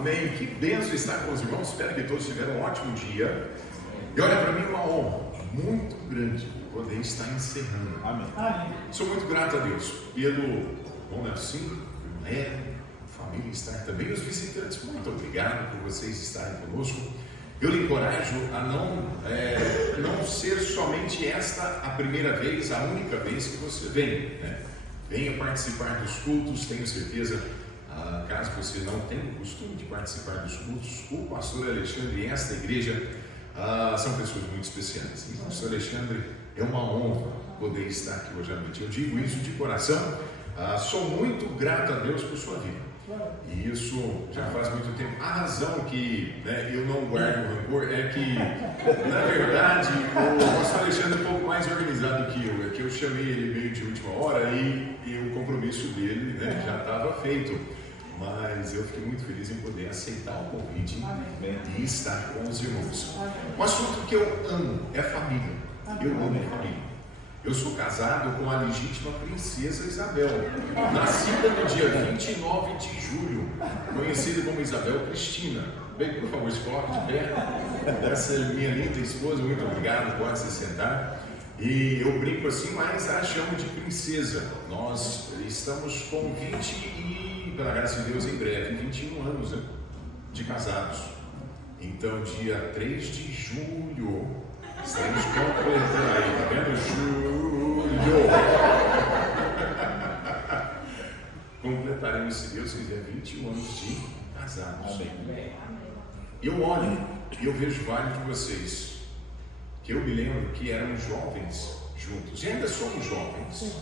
Amém. Que bênção estar com os irmãos. Espero que todos tiveram um ótimo dia. E olha, para mim uma honra muito grande poder estar encerrando. Amém. Sou muito grato a Deus pelo bom Nelson, família estar também, os visitantes. Muito obrigado por vocês estarem conosco. Eu lhe encorajo a não ser somente esta a primeira vez, a única vez que você vem, né? Venha participar dos cultos, tenho certeza. Caso você não tenha o costume de participar dos cultos, o pastor Alexandre e esta igreja são pessoas muito especiais. E o pastor Alexandre, é uma honra poder estar aqui hoje à noite. Eu digo isso de coração. Sou muito grato a Deus por sua vida. E isso já faz muito tempo. A razão que eu não guardo rancor é que, na verdade, o pastor Alexandre é um pouco mais organizado que eu. É que eu chamei ele meio de última hora e o compromisso dele já estava feito. Mas eu fiquei muito feliz em poder aceitar o convite e estar com os irmãos. O assunto que eu amo é família. Eu amo família. Eu sou casado com a legítima princesa Isabel, nascida no dia 29 de julho, conhecida como Isabel Cristina. Bem, por favor, se coloque de pé. Essa é minha linda esposa, muito obrigado, pode se sentar. E eu brinco assim, mas a chamo de princesa. Nós estamos com 20 e, pela graça de Deus, em breve, 21 anos de casados. Então, dia 3 de julho, estamos completando aí, tá vendo? Julho! Completaremos, se Deus quiser, 21 anos de casados. Amém. Eu olho e eu vejo vários de vocês que eu me lembro que eram jovens juntos, e ainda somos jovens,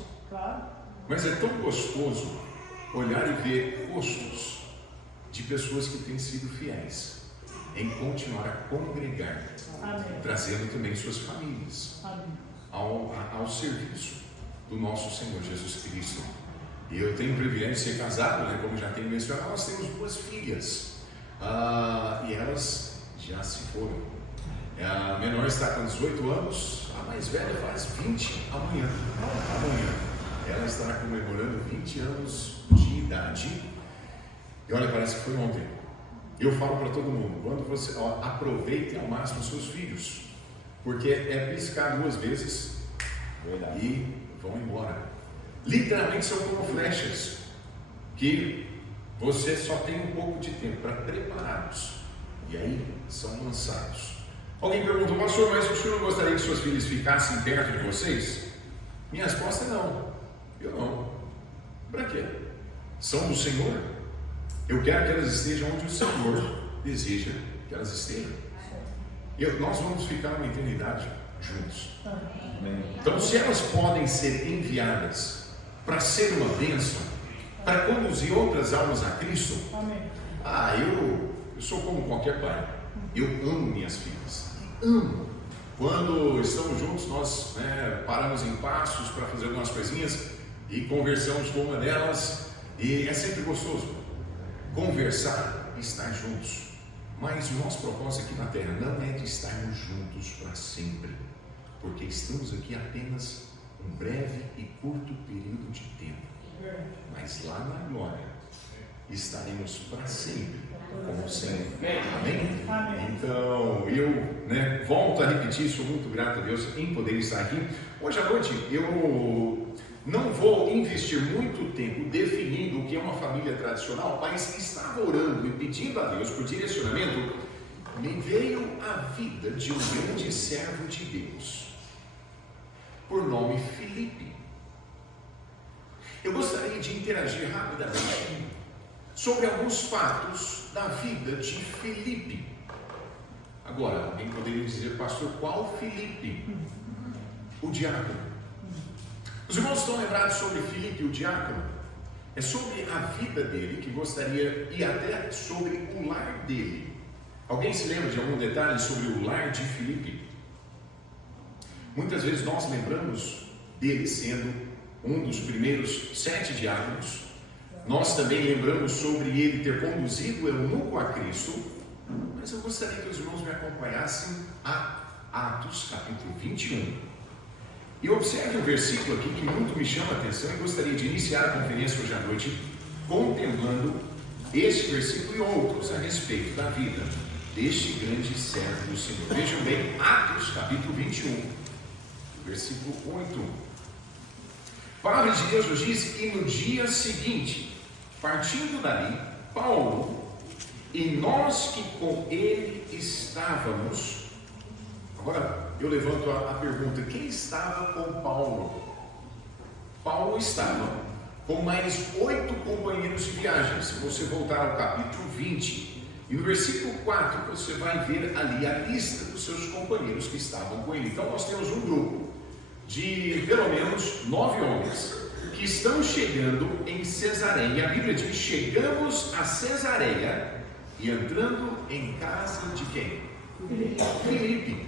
mas é tão gostoso olhar e ver rostos de pessoas que têm sido fiéis em continuar a congregar, trazendo também suas famílias ao serviço do nosso Senhor Jesus Cristo. E eu tenho o privilégio de ser casado, como já tenho mencionado. Nós temos 2 filhas e elas já se foram. A menor está com 18 anos, a mais velha faz 20 amanhã. Ela estará comemorando 20 anos de idade. E olha, parece que foi ontem. Eu falo para todo mundo, quando você aproveite ao máximo os seus filhos, porque é piscar 2 vezes e vão embora. Literalmente são como flechas que você só tem um pouco de tempo para prepará-los e aí são lançados. Alguém perguntou, pastor, mas o senhor não gostaria que suas filhas ficassem perto de vocês? Minha resposta é não. Eu não. Para quê? São do Senhor. Eu quero que elas estejam onde o Senhor deseja que elas estejam. Nós vamos ficar uma eternidade juntos. Então, se elas podem ser enviadas para ser uma bênção, para conduzir outras almas a Cristo, eu sou como qualquer pai. Eu amo minhas filhas. Amo. Quando estamos juntos, nós paramos em passos para fazer algumas coisinhas e conversamos com uma delas, e é sempre gostoso conversar e estar juntos. Mas o nosso propósito aqui na terra não é de estarmos juntos para sempre, porque estamos aqui apenas um breve e curto período de tempo, mas lá na glória estaremos para sempre com o Senhor. Amém? Então eu volto a repetir, sou muito grato a Deus em poder estar aqui. Hoje à noite eu não vou investir muito tempo definindo o que é uma família tradicional, mas estava orando e pedindo a Deus por direcionamento. Me veio a vida de um grande servo de Deus, por nome Filipe. Eu gostaria de interagir rapidamente sobre alguns fatos da vida de Filipe. Agora, alguém poderia dizer, pastor, qual Filipe? O diácono. Os irmãos estão lembrados sobre Filipe, o diácono? É sobre a vida dele que gostaria, e até sobre o lar dele. Alguém se lembra de algum detalhe sobre o lar de Filipe? Muitas vezes nós lembramos dele sendo um dos primeiros 7 diáconos. Nós também lembramos sobre ele ter conduzido o eunuco a Cristo. Mas eu gostaria que os irmãos me acompanhassem a Atos, capítulo 21. E observe um versículo aqui que muito me chama a atenção e gostaria de iniciar a conferência hoje à noite contemplando este versículo e outros a respeito da vida deste grande servo do Senhor. Vejam bem, Atos capítulo 21, versículo 8. A palavra de Deus nos diz que no dia seguinte, partindo dali, Paulo e nós que com ele estávamos. Agora eu levanto a pergunta: quem estava com Paulo? Paulo estava com mais 8 companheiros de viagem. Se você voltar ao capítulo 20 e no versículo 4, você vai ver ali a lista dos seus companheiros que estavam com ele. Então nós temos um grupo de pelo menos 9 homens que estão chegando em Cesareia. A Bíblia diz: chegamos a Cesareia e entrando em casa de quem? Filipe.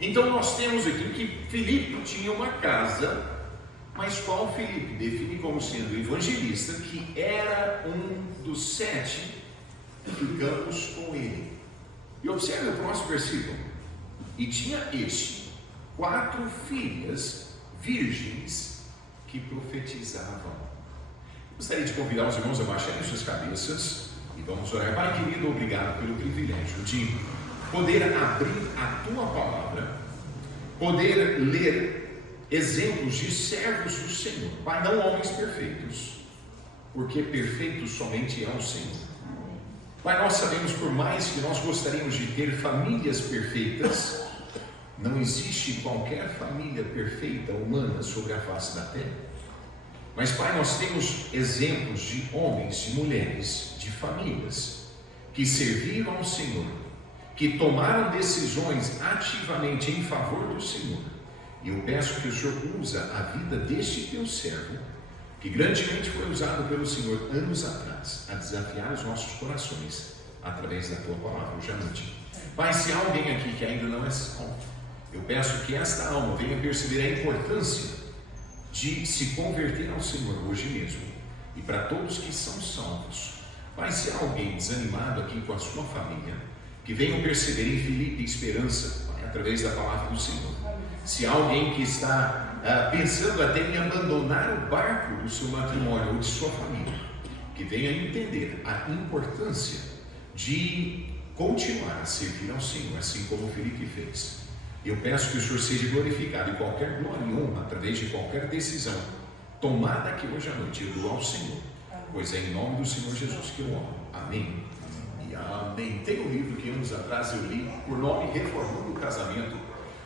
Então nós temos aqui que Filipe tinha uma casa, mas qual Filipe? Define como sendo evangelista, que era um dos 7 que ficamos com ele. E observe o próximo versículo: e tinha este 4 filhas virgens que profetizavam. Gostaria de convidar os irmãos a baixarem suas cabeças e vamos orar. Pai querido, obrigado pelo privilégio de poder abrir a tua palavra, poder ler exemplos de servos do Senhor. Pai, não homens perfeitos, porque perfeito somente é o Senhor. Pai, nós sabemos, por mais que nós gostaríamos de ter famílias perfeitas, não existe qualquer família perfeita humana sobre a face da terra. Mas, Pai, nós temos exemplos de homens e mulheres, de famílias, que serviram ao Senhor, que tomaram decisões ativamente em favor do Senhor. E eu peço que o Senhor usa a vida deste teu servo, que grandemente foi usado pelo Senhor anos atrás, a desafiar os nossos corações, através da tua palavra hoje à noite. Pai, se há alguém aqui que ainda não é salvo, eu peço que esta alma venha perceber a importância de se converter ao Senhor hoje mesmo. E para todos que são salvos, Pai, se há alguém desanimado aqui com a sua família, que venham perceber em Filipe esperança, Pai, através da palavra do Senhor. Se há alguém que está pensando até em abandonar o barco do seu matrimônio ou de sua família, que venha entender a importância de continuar a servir ao Senhor, assim como Filipe fez. Eu peço que o Senhor seja glorificado, e qualquer glória e honra, através de qualquer decisão tomada aqui hoje à noite, eu dou ao Senhor, pois é em nome do Senhor Jesus que eu oro. Amém e amém. Tem um livro que anos atrás eu li, por nome Reformando o Casamento.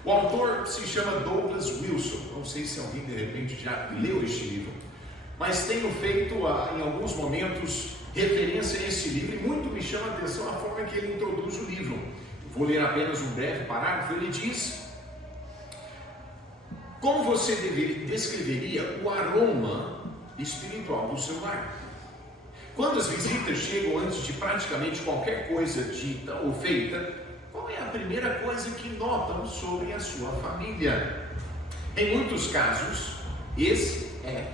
O autor se chama Douglas Wilson. Não sei se alguém de repente já leu este livro, mas tenho feito em alguns momentos referência a esse livro, e muito me chama a atenção a forma que ele introduz o livro. Vou ler apenas um breve parágrafo. Ele diz: como você descreveria o aroma espiritual do seu lar? Quando as visitas chegam antes de praticamente qualquer coisa dita ou feita, qual é a primeira coisa que notam sobre a sua família? Em muitos casos, esse é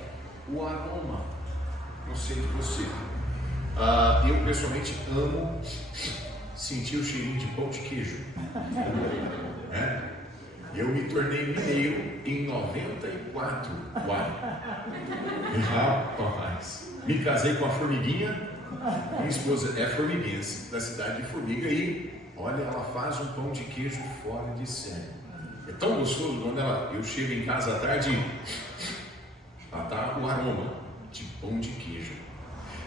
o aroma. Não sei de você. Eu pessoalmente amo sentir o cheirinho de pão de queijo. Eu me tornei mineiro em 94. Uai! Rapaz! Me casei com a formiguinha. Minha esposa é formiguense, da cidade de Formiga, e olha, ela faz um pão de queijo fora de série. É tão gostoso quando eu chego em casa à tarde e está o aroma de pão de queijo.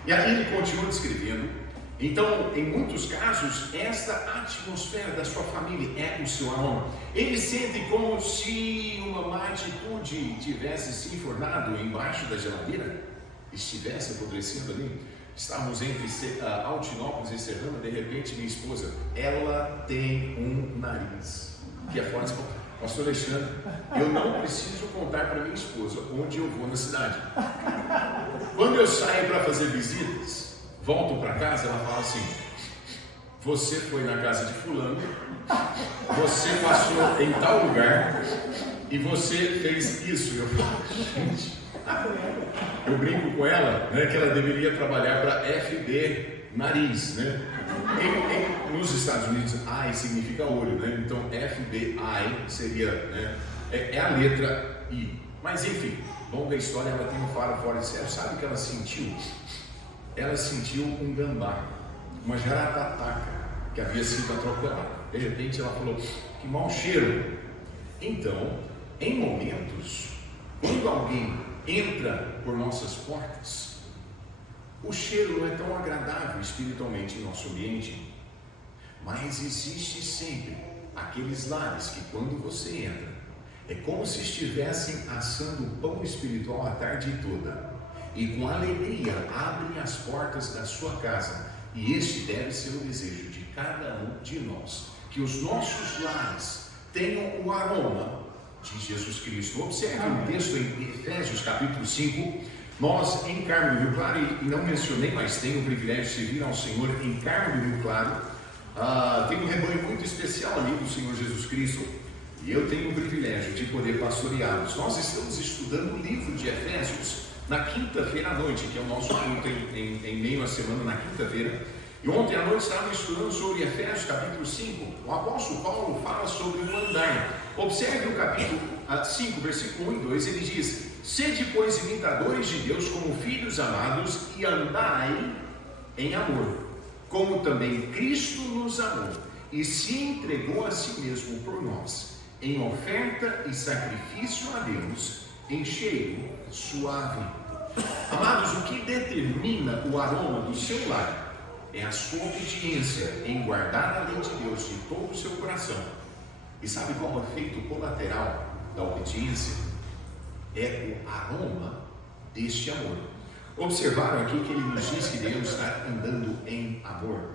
E aí ele continua descrevendo. Então, em muitos casos, esta atmosfera da sua família é o seu aroma. Ele sente como se uma má atitude tivesse se enfornado embaixo da geladeira, estivesse apodrecendo ali. Estávamos entre Altinópolis e Serrana. De repente, minha esposa, ela tem um nariz que é fora de... Pastor Alexandre, eu não preciso contar para minha esposa onde eu vou na cidade. Quando eu saio para fazer visitas, volto para casa, ela fala assim: você foi na casa de fulano, você passou em tal lugar e você fez isso. Eu falo, gente, eu brinco com ela, né, que ela deveria trabalhar para FB Nariz, né? Nos Estados Unidos, eye significa olho, né? Então FBI seria, né, é a letra I. Mas enfim, longa história, ela tem um faro fora de sério. Sabe o que ela sentiu? ela sentiu um gambá, uma jararacaca que havia sido atropelada. De repente ela falou: que mau cheiro. Então, em momentos, quando alguém entra por nossas portas, o cheiro não é tão agradável espiritualmente em nosso ambiente, mas existe sempre aqueles lares que, quando você entra, é como se estivessem assando pão espiritual a tarde toda, e com alegria abrem as portas da sua casa. E este deve ser o desejo de cada um de nós, que os nossos lares tenham o aroma de Jesus Cristo. Observe um texto em Efésios capítulo 5. Nós em Carmo do Rio Claro, e não mencionei, mas tenho o privilégio de servir ao Senhor em Carmo do Rio Claro. Tem um rebanho muito especial ali do Senhor Jesus Cristo, e eu tenho o privilégio de poder pastoreá-los. Nós estamos estudando o livro de Efésios na quinta-feira à noite, que é o nosso culto em meio à semana, na quinta-feira. E ontem à noite estávamos estudando sobre Efésios capítulo 5. O apóstolo Paulo fala sobre o andar. Observe o capítulo 5, versículo 1 e 2, ele diz: sede, pois, imitadores de Deus como filhos amados, e andai em amor, como também Cristo nos amou, e se entregou a si mesmo por nós, em oferta e sacrifício a Deus, em cheiro suave. Amados, o que determina o aroma do seu lar é a sua obediência em guardar a lei de Deus de todo o seu coração. E sabe qual é o efeito colateral da obediência? É o aroma deste amor. Observaram aqui que ele nos diz que devemos estar andando em amor.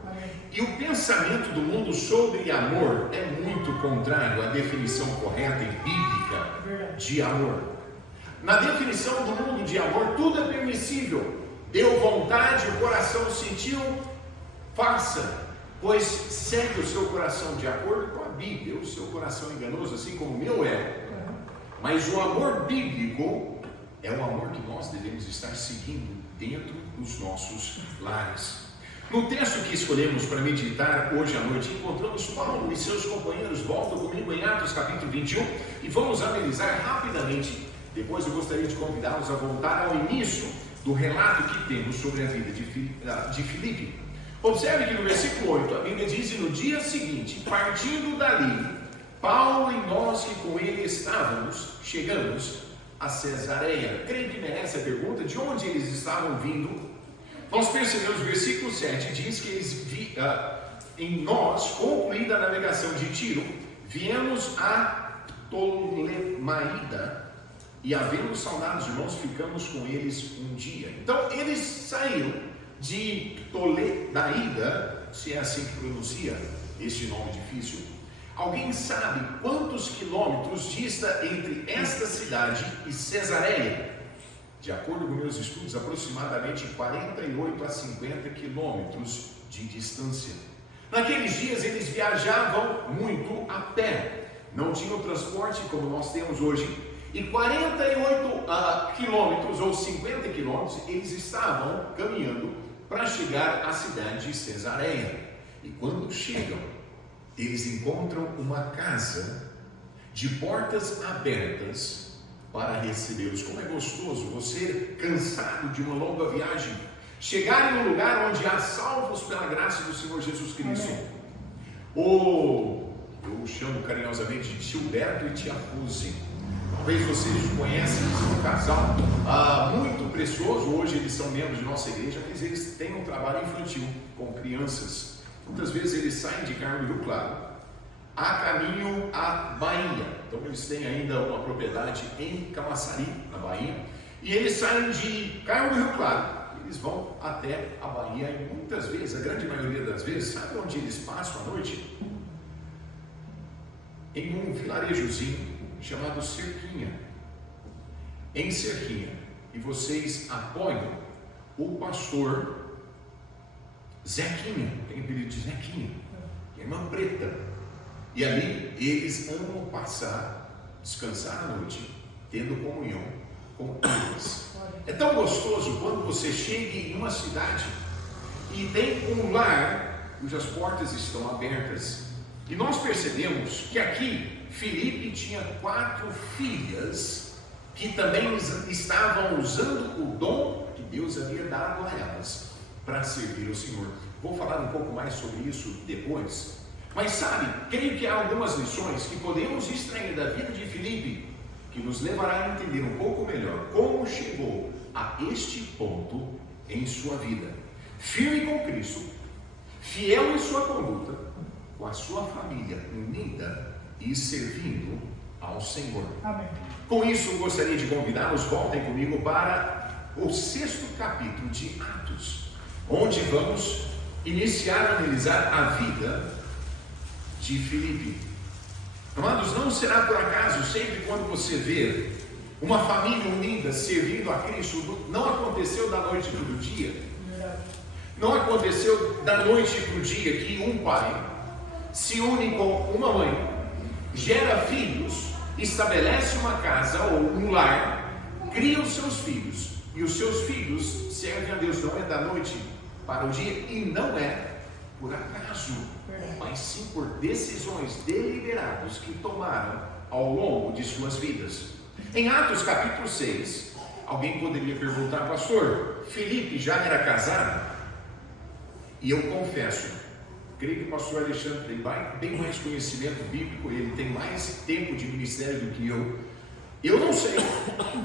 E o pensamento do mundo sobre amor é muito contrário à definição correta e bíblica de amor. Na definição do mundo de amor, tudo é permissível. Deu vontade, o coração sentiu, faça, pois segue o seu coração de acordo com a Bíblia. O seu coração enganoso, assim como o meu é. Mas o amor bíblico é o amor que nós devemos estar seguindo dentro dos nossos lares. No texto que escolhemos para meditar hoje à noite, encontramos Paulo e seus companheiros. Voltam comigo em Atos capítulo 21 e vamos analisar rapidamente. Depois eu gostaria de convidá-los a voltar ao início do relato que temos sobre a vida de Filipe. Observe que no versículo 8 a Bíblia diz: e no dia seguinte, partindo dali, Paulo e nós que com ele estávamos, chegamos a Cesareia. Creio que merece a pergunta de onde eles estavam vindo. Nós percebemos, o versículo 7 diz que eles em nós, concluída a navegação de Tiro, viemos a Ptolemaida, e havendo saudado os irmãos, ficamos com eles um dia. Então eles saíram de Ptolemaida, se é assim que pronuncia este nome difícil. Alguém sabe quantos quilômetros dista entre esta cidade e Cesareia? De acordo com meus estudos, aproximadamente 48 a 50 quilômetros de distância. Naqueles dias eles viajavam muito a pé, não tinham transporte como nós temos hoje, e 48 quilômetros ou 50 quilômetros eles estavam caminhando para chegar à cidade de Cesareia. E quando chegam, eles encontram uma casa de portas abertas para recebê-los. Como é gostoso você, cansado de uma longa viagem, chegar em um lugar onde há salvos pela graça do Senhor Jesus Cristo. Eu chamo carinhosamente de Gilberto e Tia Rose. Talvez vocês conhecem, são um casal muito precioso. Hoje eles são membros de nossa igreja, mas eles têm um trabalho infantil com crianças. Muitas vezes eles saem de Carmo do Rio Claro a caminho à Bahia. Então eles têm ainda uma propriedade em Camaçari, na Bahia, e eles saem de Carmo do Rio Claro, eles vão até a Bahia, e muitas vezes, a grande maioria das vezes, sabe onde eles passam a noite? Em um vilarejozinho chamado Cerquinha. Em Cerquinha. E vocês apoiam o pastor Zequinha, tem apelido de Zequinha, que é irmã preta. E ali eles amam passar, descansar à noite, tendo comunhão com eles. É tão gostoso quando você chega em uma cidade e tem um lar cujas portas estão abertas. E nós percebemos que aqui Filipe tinha 4 filhas que também estavam usando o dom que Deus havia dado a elas para servir ao Senhor. Vou falar um pouco mais sobre isso depois. Mas sabe, creio que há algumas lições que podemos extrair da vida de Filipe, que nos levará a entender um pouco melhor como chegou a este ponto em sua vida. Firme com Cristo, fiel em sua conduta, com a sua família unida e servindo ao Senhor. Amém. Com isso, gostaria de convidá-los, voltem comigo para o 6º capítulo de Atos, onde vamos iniciar a analisar a vida de Filipe. Amados, não será por acaso, sempre quando você vê uma família unida servindo a Cristo, não aconteceu da noite para o dia. Não aconteceu da noite para o dia que um pai se une com uma mãe, gera filhos, estabelece uma casa ou um lar, cria os seus filhos, e os seus filhos servem a Deus. Não é da noite para o dia, e não é por acaso, mas sim por decisões deliberadas que tomaram ao longo de suas vidas. Em Atos capítulo 6, alguém poderia perguntar: pastor, Filipe já era casado? E eu confesso, creio que o pastor Alexandre tem mais conhecimento bíblico, ele tem mais tempo de ministério do que eu. Eu não sei.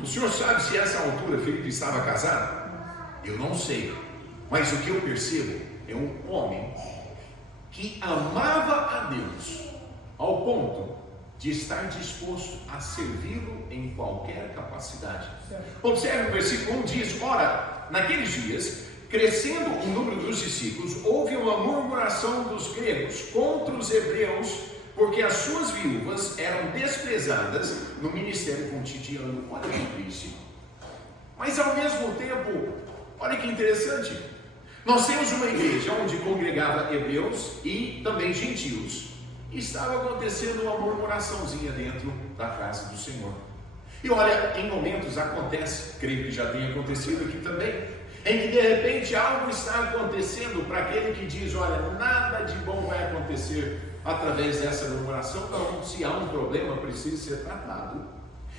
O senhor sabe se a essa altura Filipe estava casado? Eu não sei. Mas o que eu percebo é um homem que amava a Deus ao ponto de estar disposto a servi-lo em qualquer capacidade. Observe o versículo 1, diz: ora, naqueles dias, crescendo o número dos discípulos, houve uma murmuração dos gregos contra os hebreus, porque as suas viúvas eram desprezadas no ministério cotidiano. Olha que triste. Mas ao mesmo tempo, olha que interessante, nós temos uma igreja onde congregava hebreus e também gentios. E estava acontecendo uma murmuraçãozinha dentro da casa do Senhor. E olha, em momentos acontece, creio que já tem acontecido aqui também, em que de repente algo está acontecendo para aquele que diz: olha, nada de bom vai acontecer através dessa murmuração. Então, se há um problema, precisa ser tratado.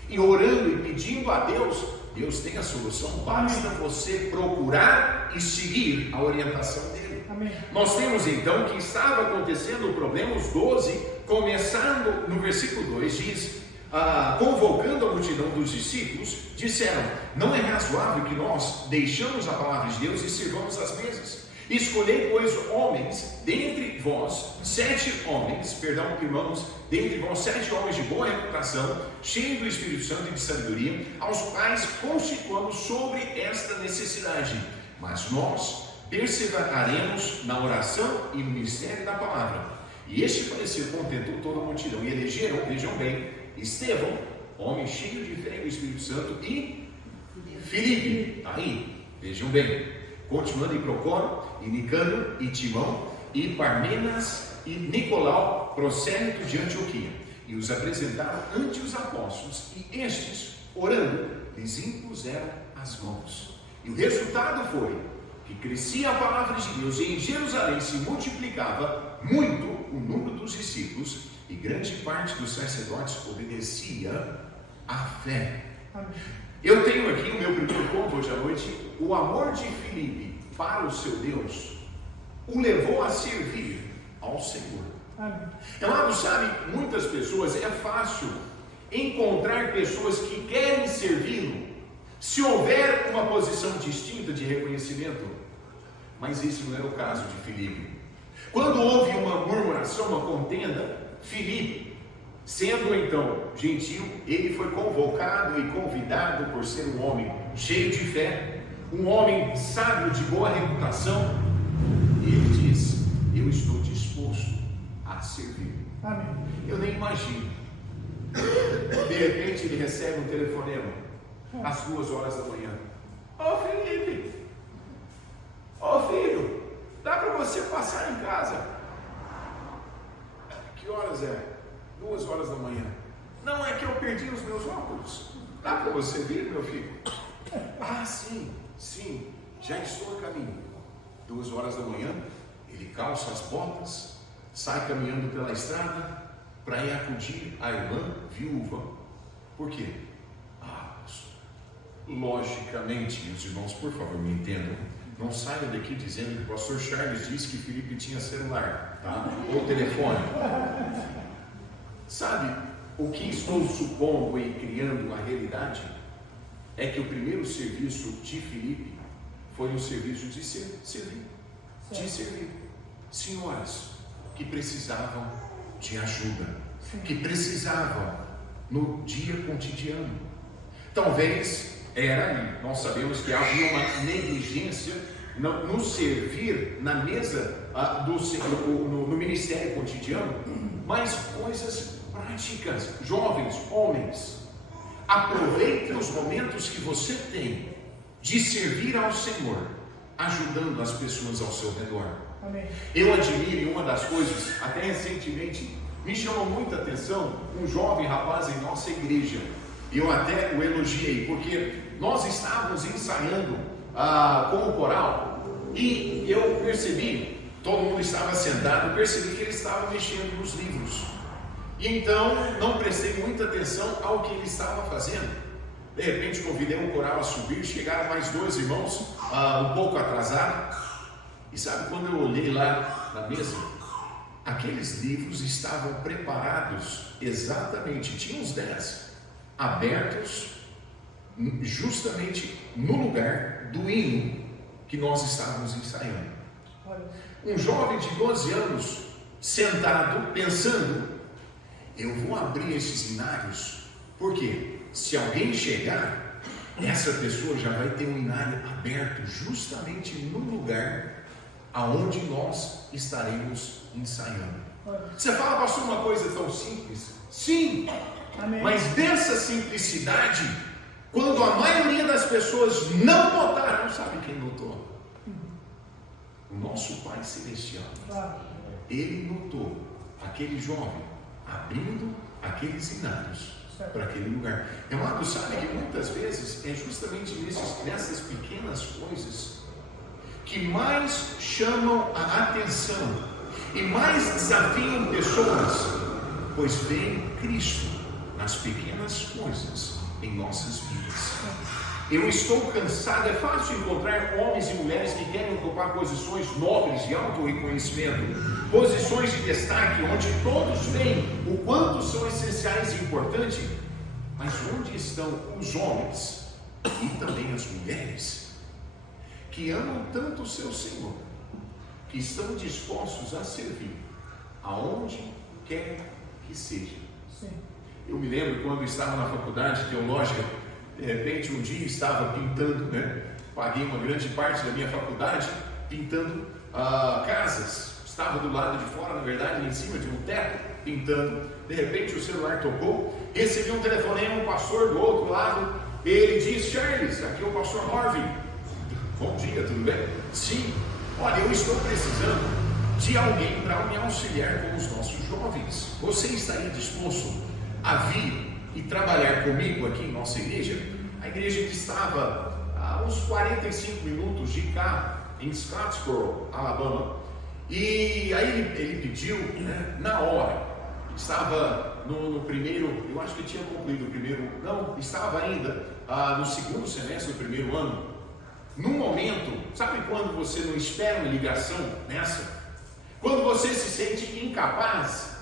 E orando e pedindo a Deus, Deus tem a solução. Basta você procurar e seguir a orientação dele. Amém. Nós temos então que estava acontecendo o problema. Os 12, começando no versículo 2, diz: convocando a multidão dos discípulos, disseram: não é razoável que nós deixamos a palavra de Deus e sirvamos as mesas. Escolhei, pois, homens dentre vós, 7 homens, irmãos, dentre vós 7 homens de boa reputação, cheios do Espírito Santo e de sabedoria, aos quais constituamos sobre esta necessidade. Mas nós perseveraremos na oração e no ministério da palavra. E este parecer contentou toda a multidão, e elegeram, vejam bem, Estevão, homem cheio de fé e do Espírito Santo, e Filipe, aí, vejam bem, continuando, e Procoro, e Nicano, e Timão, e Parmenas, e Nicolau, prosélito de Antioquia, e os apresentaram ante os apóstolos, e estes, orando, lhes impuseram as mãos. E o resultado foi que crescia a palavra de Deus, e em Jerusalém se multiplicava muito o número dos discípulos, e grande parte dos sacerdotes obedecia à fé. Amém. Eu tenho aqui o meu primeiro ponto hoje à noite: o amor de Filipe para o seu Deus o levou a servir ao Senhor. Amém. Amado, sabe, muitas pessoas, é fácil encontrar pessoas que querem servi-lo se houver uma posição distinta de reconhecimento, mas isso não era o caso de Filipe. Quando houve uma murmuração, uma contenda, Filipe, sendo então gentil, ele foi convocado e convidado por ser um homem cheio de fé, um homem sábio, de boa reputação, e ele diz: eu estou disposto a servir. Amém. Eu nem imagino. De repente ele recebe um telefonema às 2 horas da manhã: ô Filipe, ô filho, dá para você passar em casa? Que horas é? 2 horas da manhã. Não, é que eu perdi os meus óculos. Dá para você vir, meu filho? Ah, sim, já estou a caminho. 2 horas da manhã, ele calça as botas, sai caminhando pela estrada para ir acudir a irmã viúva. Por quê? Logicamente, os irmãos, por favor, me entendam, Não saia daqui dizendo que o pastor Charles disse que Felipe tinha celular, tá? Ou telefone. Sabe, o que estou supondo e criando a realidade é que o primeiro serviço de Felipe foi um serviço de servir. De servir. Senhoras que precisavam de ajuda, que precisavam no dia cotidiano. Talvez era, nós sabemos que havia uma negligência no servir na mesa, no ministério cotidiano, mas coisas práticas. Jovens, homens, aproveite os momentos que você tem de servir ao Senhor, ajudando as pessoas ao seu redor. Amém. Eu admiro uma das coisas, até recentemente, me chamou muita atenção, um jovem rapaz em nossa igreja. Eu até o elogiei, porque nós estávamos ensaiando com o coral, e eu percebi, todo mundo estava sentado, eu percebi que ele estava mexendo nos livros. E então, não prestei muita atenção ao que ele estava fazendo. De repente, convidei o coral a subir, chegaram mais dois irmãos, um pouco atrasados. E sabe, quando eu olhei lá na mesa, aqueles livros estavam preparados exatamente, tinha uns 10 abertos, justamente no lugar do hino que nós estávamos ensaiando. Um jovem de 12 anos, sentado, pensando, eu vou abrir esses hinários, porque se alguém chegar, essa pessoa já vai ter um hinário aberto justamente no lugar aonde nós estaremos ensaiando. Você fala, pastor, uma coisa tão simples? Sim, amém. Mas dessa simplicidade, quando a maioria das pessoas não notaram, sabe quem notou? O nosso Pai Celestial. Ele notou aquele jovem abrindo aqueles hinários para aquele lugar. Amado, sabe que muitas vezes é justamente nessas pequenas coisas que mais chamam a atenção e mais desafiam pessoas, pois vem Cristo nas pequenas coisas em nossas vidas. Eu estou cansado, é fácil encontrar homens e mulheres que querem ocupar posições nobres de alto reconhecimento, posições de destaque, onde todos veem o quanto são essenciais e importantes, mas onde estão os homens e também as mulheres que amam tanto o seu Senhor, que estão dispostos a servir aonde quer que seja? Sim. Eu me lembro quando estava na faculdade teológica, de repente um dia estava pintando, paguei uma grande parte da minha faculdade pintando casas, estava do lado de fora, na verdade, em cima de um teto, pintando. De repente o celular tocou, recebi um telefonema, um pastor do outro lado, ele disse: Charles, aqui é o pastor Harvey. Bom dia, tudo bem? Sim, olha, eu estou precisando de alguém para me auxiliar com os nossos jovens. Você estaria disposto a vir e trabalhar comigo aqui em nossa igreja? A igreja que estava a uns 45 minutos de carro, em Scottsboro, Alabama. E aí ele pediu, na hora, estava no primeiro, eu acho que tinha concluído o primeiro, não, estava ainda no segundo semestre do primeiro ano. Num momento, sabe quando você não espera uma ligação nessa? Quando você se sente incapaz,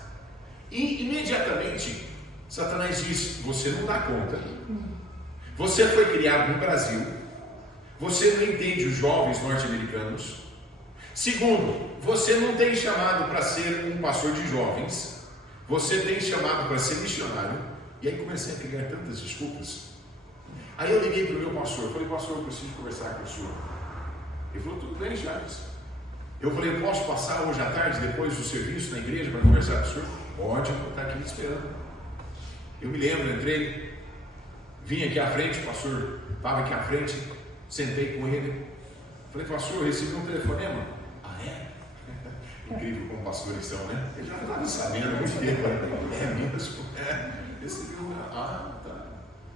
e imediatamente Satanás diz: você não dá conta, você foi criado no Brasil, você não entende os jovens norte-americanos. Segundo, você não tem chamado para ser um pastor de jovens, você tem chamado para ser missionário. E aí comecei a pegar tantas desculpas. Aí eu liguei para o meu pastor, falei: pastor, eu preciso conversar com o senhor. Ele falou: tudo bem, Charles. Eu falei: posso passar hoje à tarde, depois do serviço na igreja, para conversar com o senhor? Pode, eu vou estar aqui esperando. Eu me lembro, entrei, vim aqui à frente, o pastor estava aqui à frente, sentei com ele. Falei: pastor, eu recebi um telefonema. Ah, é? Incrível como pastores são, né? Ele já estava sabendo muito tempo. É mesmo? Recebi um. Ah, tá.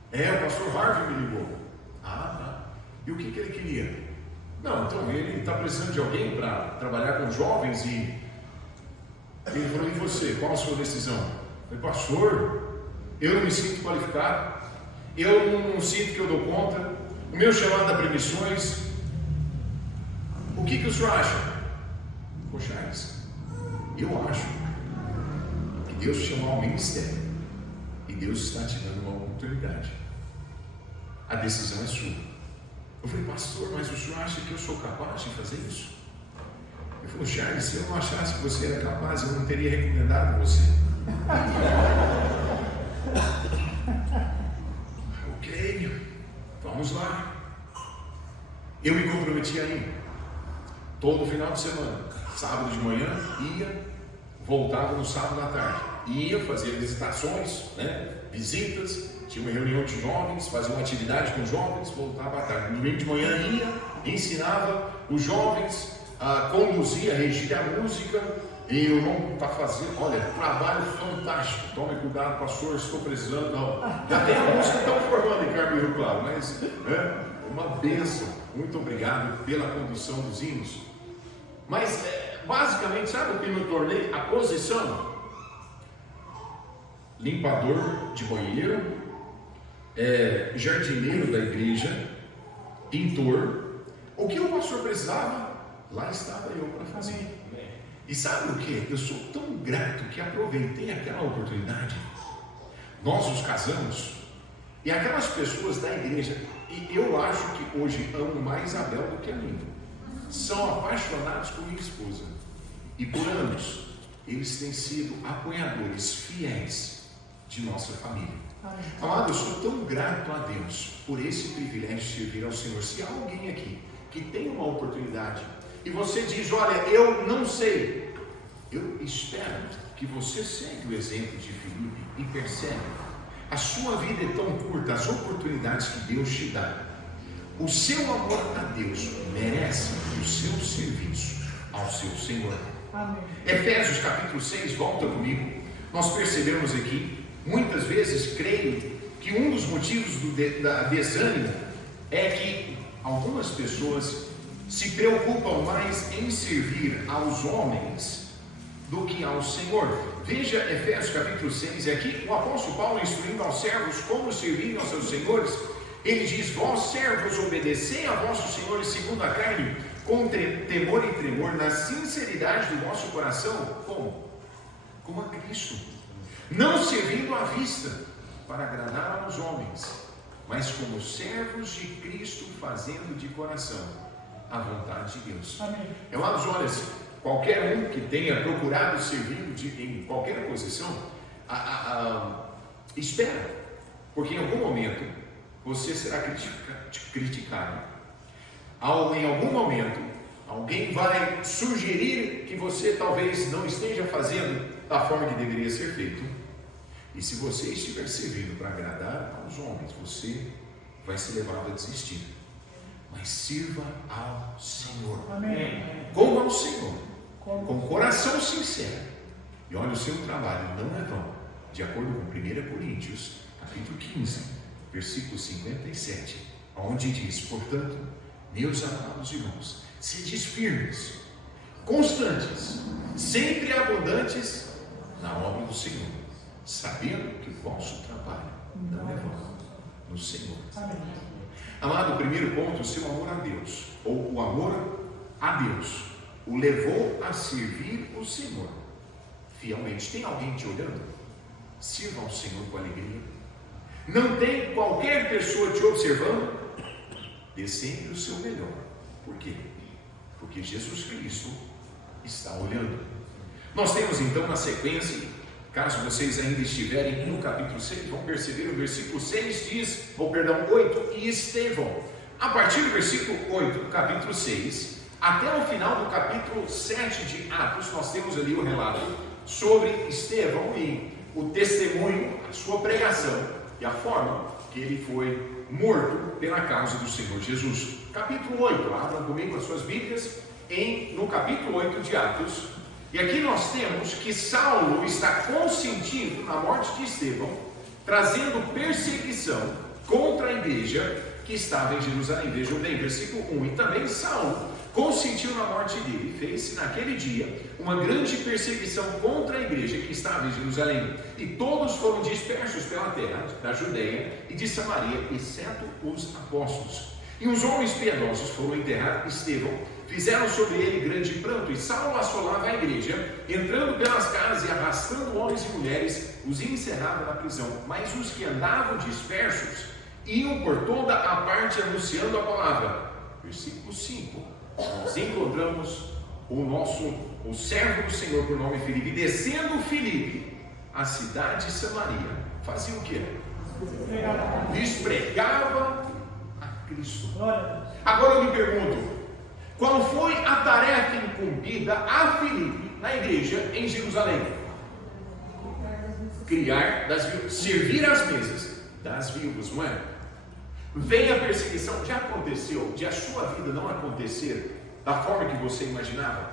O pastor Harvey me ligou. Ah, tá. E o que ele queria? Não, então ele está precisando de alguém para trabalhar com jovens. E ele falou: e você, qual a sua decisão? Eu falei: pastor, eu não me sinto qualificado, eu não sinto que eu dou conta, o meu chamado a premissões. O que o senhor acha? Poxa, eu acho que Deus te chamou ao ministério e Deus está te dando uma oportunidade. A decisão é sua. Eu falei, pastor, mas o senhor acha que eu sou capaz de fazer isso? Ele falou, Charles, se eu não achasse que você era capaz, eu não teria recomendado você. Ok, vamos lá. Eu me comprometi a ir. Todo final de semana, sábado de manhã, ia, voltava no sábado à tarde. Ia fazer visitações, visitas, tinha uma reunião de jovens, fazia uma atividade com os jovens, voltava à tarde. No domingo de manhã ia, ensinava os jovens a conduzir, a regir a música. E o irmão está fazendo, olha, trabalho fantástico. Tome cuidado, pastor, estou precisando. Não. Já tem a música que estão formando em Carmo Rio Claro, mas uma bênção. Muito obrigado pela condução dos hinos. Mas basicamente, sabe o que me tornei? A posição: limpador de banheiro, jardineiro da igreja, pintor. O que o pastor precisava, lá estava eu para fazer. E sabe o que? Eu sou tão grato que aproveitei aquela oportunidade. Nós nos casamos e aquelas pessoas da igreja, e eu acho que hoje amo mais a Bel do que a mim, são apaixonados por minha esposa. E por anos eles têm sido apoiadores fiéis de nossa família. Amado, eu sou tão grato a Deus por esse privilégio de servir ao Senhor. Se há alguém aqui que tem uma oportunidade e você diz, olha, eu não sei, eu espero que você segue o exemplo de Filipe e percebe, a sua vida é tão curta, as oportunidades que Deus te dá, o seu amor a Deus merece o seu serviço ao seu Senhor. Amém. Efésios capítulo 6, volta comigo. Nós percebemos aqui, muitas vezes creio que um dos motivos do desânimo é que algumas pessoas se preocupam mais em servir aos homens do que ao Senhor. Veja Efésios capítulo 6, e aqui o apóstolo Paulo instruindo aos servos como servirem aos seus senhores. Ele diz, vós servos obedecei a vossos senhores segundo a carne, com temor e tremor, na sinceridade do vosso coração, como? Como a Cristo, não servindo à vista, para agradar aos homens, mas como servos de Cristo, fazendo de coração a vontade de Deus. Amém. Amados, olha, qualquer um que tenha procurado servir em qualquer posição, espera, porque em algum momento você será criticado. Em algum momento alguém vai sugerir que você talvez não esteja fazendo da forma que deveria ser feito. E se você estiver servindo para agradar aos homens, você vai ser levado a desistir. Mas sirva ao Senhor. Amém. Como ao Senhor, com coração sincero. E olha, o seu trabalho não é vão, de acordo com 1 Coríntios capítulo 15, versículo 57, onde diz, portanto, meus amados irmãos, sede firmes, constantes, sempre abundantes na obra do Senhor, sabendo que o vosso trabalho não é vão no Senhor. Amém. Amado, o primeiro ponto, o seu amor a Deus, ou o amor a Deus, o levou a servir o Senhor fielmente. Tem alguém te olhando? Sirva ao Senhor com alegria. Não tem qualquer pessoa te observando? Dê sempre o seu melhor. Por quê? Porque Jesus Cristo está olhando. Nós temos então na sequência, caso vocês ainda estiverem no capítulo 6, vão perceber o versículo 6 diz, 8, e Estevão. A partir do versículo 8 do capítulo 6, até o final do capítulo 7 de Atos, nós temos ali o relato sobre Estevão e o testemunho, a sua pregação e a forma que ele foi morto pela causa do Senhor Jesus. Capítulo 8, abram comigo as suas Bíblias, no capítulo 8 de Atos. E aqui nós temos que Saulo está consentindo na morte de Estevão, trazendo perseguição contra a igreja que estava em Jerusalém. Vejam bem, versículo 1. E também Saulo consentiu na morte dele. Fez-se naquele dia uma grande perseguição contra a igreja que estava em Jerusalém. E todos foram dispersos pela terra da Judeia e de Samaria, exceto os apóstolos. E os homens piedosos foram enterrar Estevão, fizeram sobre ele grande pranto, e Saulo assolava a igreja, entrando pelas casas e arrastando homens e mulheres, os encerrava na prisão. Mas os que andavam dispersos iam por toda a parte anunciando a palavra. Versículo 5. Nós encontramos o servo do Senhor por nome Filipe, descendo Filipe à cidade de Samaria, fazia o quê? Lhes pregava a Cristo. Agora eu me pergunto, qual foi a tarefa incumbida a Filipe na igreja em Jerusalém? Criar das viúvas, servir as mesas das viúvas, não é? Vem a perseguição. Já aconteceu de a sua vida não acontecer da forma que você imaginava?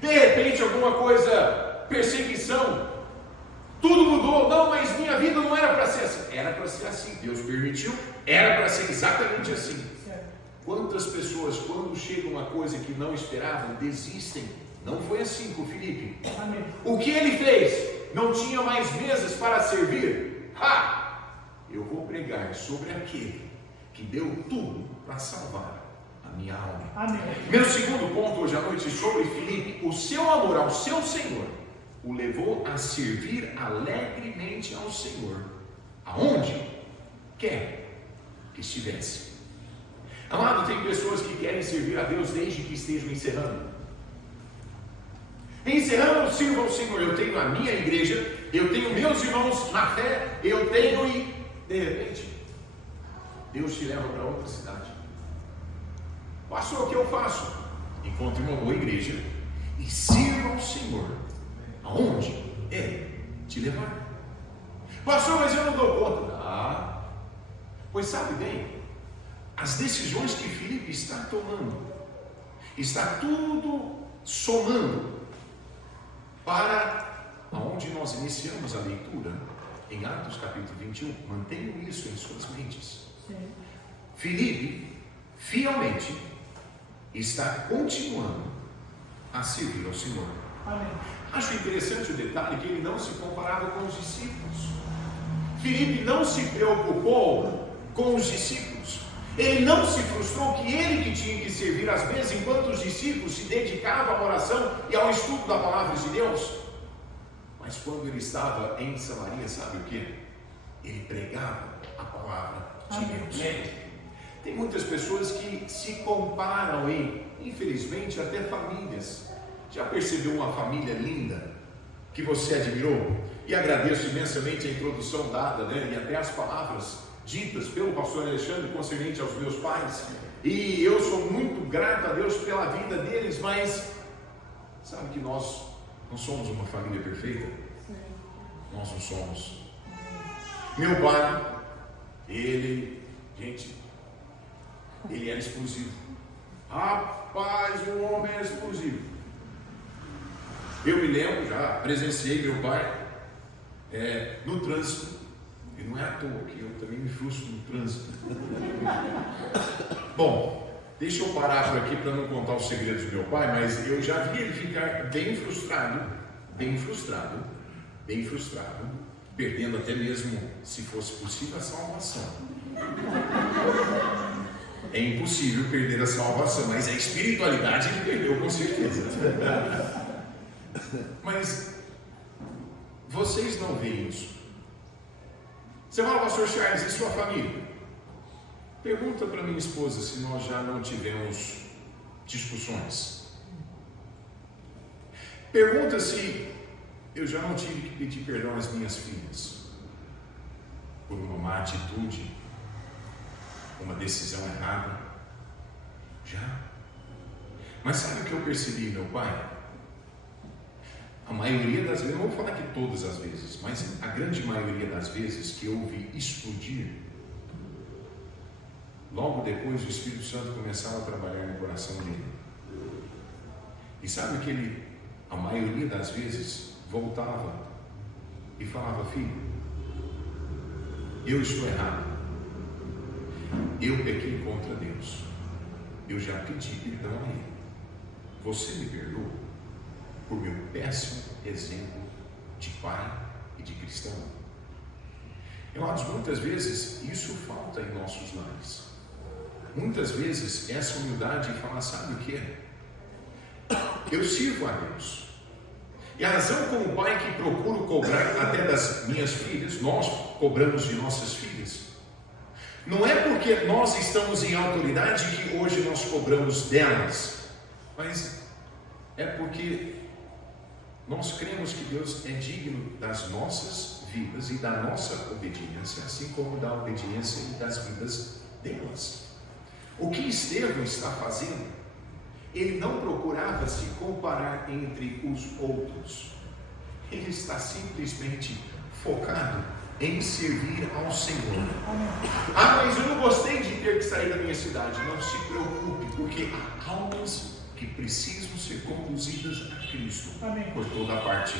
De repente alguma coisa, perseguição, tudo mudou. Não, mas minha vida não era para ser assim. Era para ser assim, Deus permitiu, era para ser exatamente assim. Quantas pessoas, quando chega uma coisa que não esperavam, desistem? Não foi assim com Filipe. Amém. O que ele fez? Não tinha mais mesas para servir? Eu vou pregar sobre aquele que deu tudo para salvar a minha alma. Amém. Meu segundo ponto hoje à noite sobre Filipe: o seu amor ao seu Senhor o levou a servir alegremente ao Senhor, aonde quer que estivesse. Amado, tem pessoas que querem servir a Deus desde que estejam encerrando. Encerrando, sirva ao Senhor. Eu tenho a minha igreja, eu tenho meus irmãos na fé, eu tenho, e de repente Deus te leva para outra cidade. Pastor, o que eu faço? Encontre uma boa igreja e sirva ao Senhor aonde Ele te levar. Pastor, mas eu não dou conta. Pois sabe bem, as decisões que Filipe está tomando, está tudo somando para aonde nós iniciamos a leitura em Atos capítulo 21. Mantenham isso em suas mentes. Sim. Filipe fielmente está continuando a servir ao Senhor. Amém. Acho interessante o detalhe que ele não se comparava com os discípulos. Filipe não se preocupou com os discípulos. Ele não se frustrou que ele que tinha que servir às mesas, enquanto os discípulos se dedicavam à oração e ao estudo da palavra de Deus. Mas quando ele estava em Samaria, sabe o que? Ele pregava a palavra de Deus. Tem muitas pessoas que se comparam em, infelizmente, até famílias. Já percebeu uma família linda que você admirou? E agradeço imensamente a introdução dada, e até as palavras ditas pelo pastor Alexandre concernente aos meus pais. E eu sou muito grato a Deus pela vida deles, mas sabe que nós não somos uma família perfeita? Nós não somos. Meu pai, ele era explosivo. Rapaz, o homem era explosivo. Eu me lembro, já presenciei meu pai no trânsito. E não é à toa que eu também me frustro no trânsito. Bom, deixa eu parar por aqui para não contar os segredos do meu pai, mas eu já vi ele ficar bem frustrado, perdendo até mesmo, se fosse possível, a salvação. É impossível perder a salvação, mas a espiritualidade ele perdeu com certeza. Mas vocês não veem isso. Você fala, pastor Charles, e sua família? Pergunta para minha esposa se nós já não tivemos discussões. Pergunta se eu já não tive que pedir perdão às minhas filhas por uma má atitude, uma decisão errada. Já. Mas sabe o que eu percebi, meu pai? A maioria das vezes, não vou falar que todas as vezes, mas a grande maioria das vezes que eu vi explodir, logo depois o Espírito Santo começava a trabalhar no coração dele. E sabe que ele, a maioria das vezes, voltava e falava: filho, eu estou errado, eu pequei contra Deus, eu já pedi perdão a Ele, você me perdoa por meu péssimo exemplo de pai e de cristão. Amados, muitas vezes isso falta em nossos lares. muitas vezes essa humildade e falar, sabe o que? Eu sirvo a Deus. E a razão como pai que procuro cobrar até das minhas filhas, nós cobramos de nossas filhas, não é porque nós estamos em autoridade que hoje nós cobramos delas, mas é porque nós cremos que Deus é digno das nossas vidas e da nossa obediência, assim como da obediência e das vidas delas. O que Estevão está fazendo? Ele não procurava se comparar entre os outros. Ele está simplesmente focado em servir ao Senhor. Ah, mas eu não gostei de ter que sair da minha cidade. Não se preocupe, porque há almas que precisam ser conduzidas a Cristo por toda parte.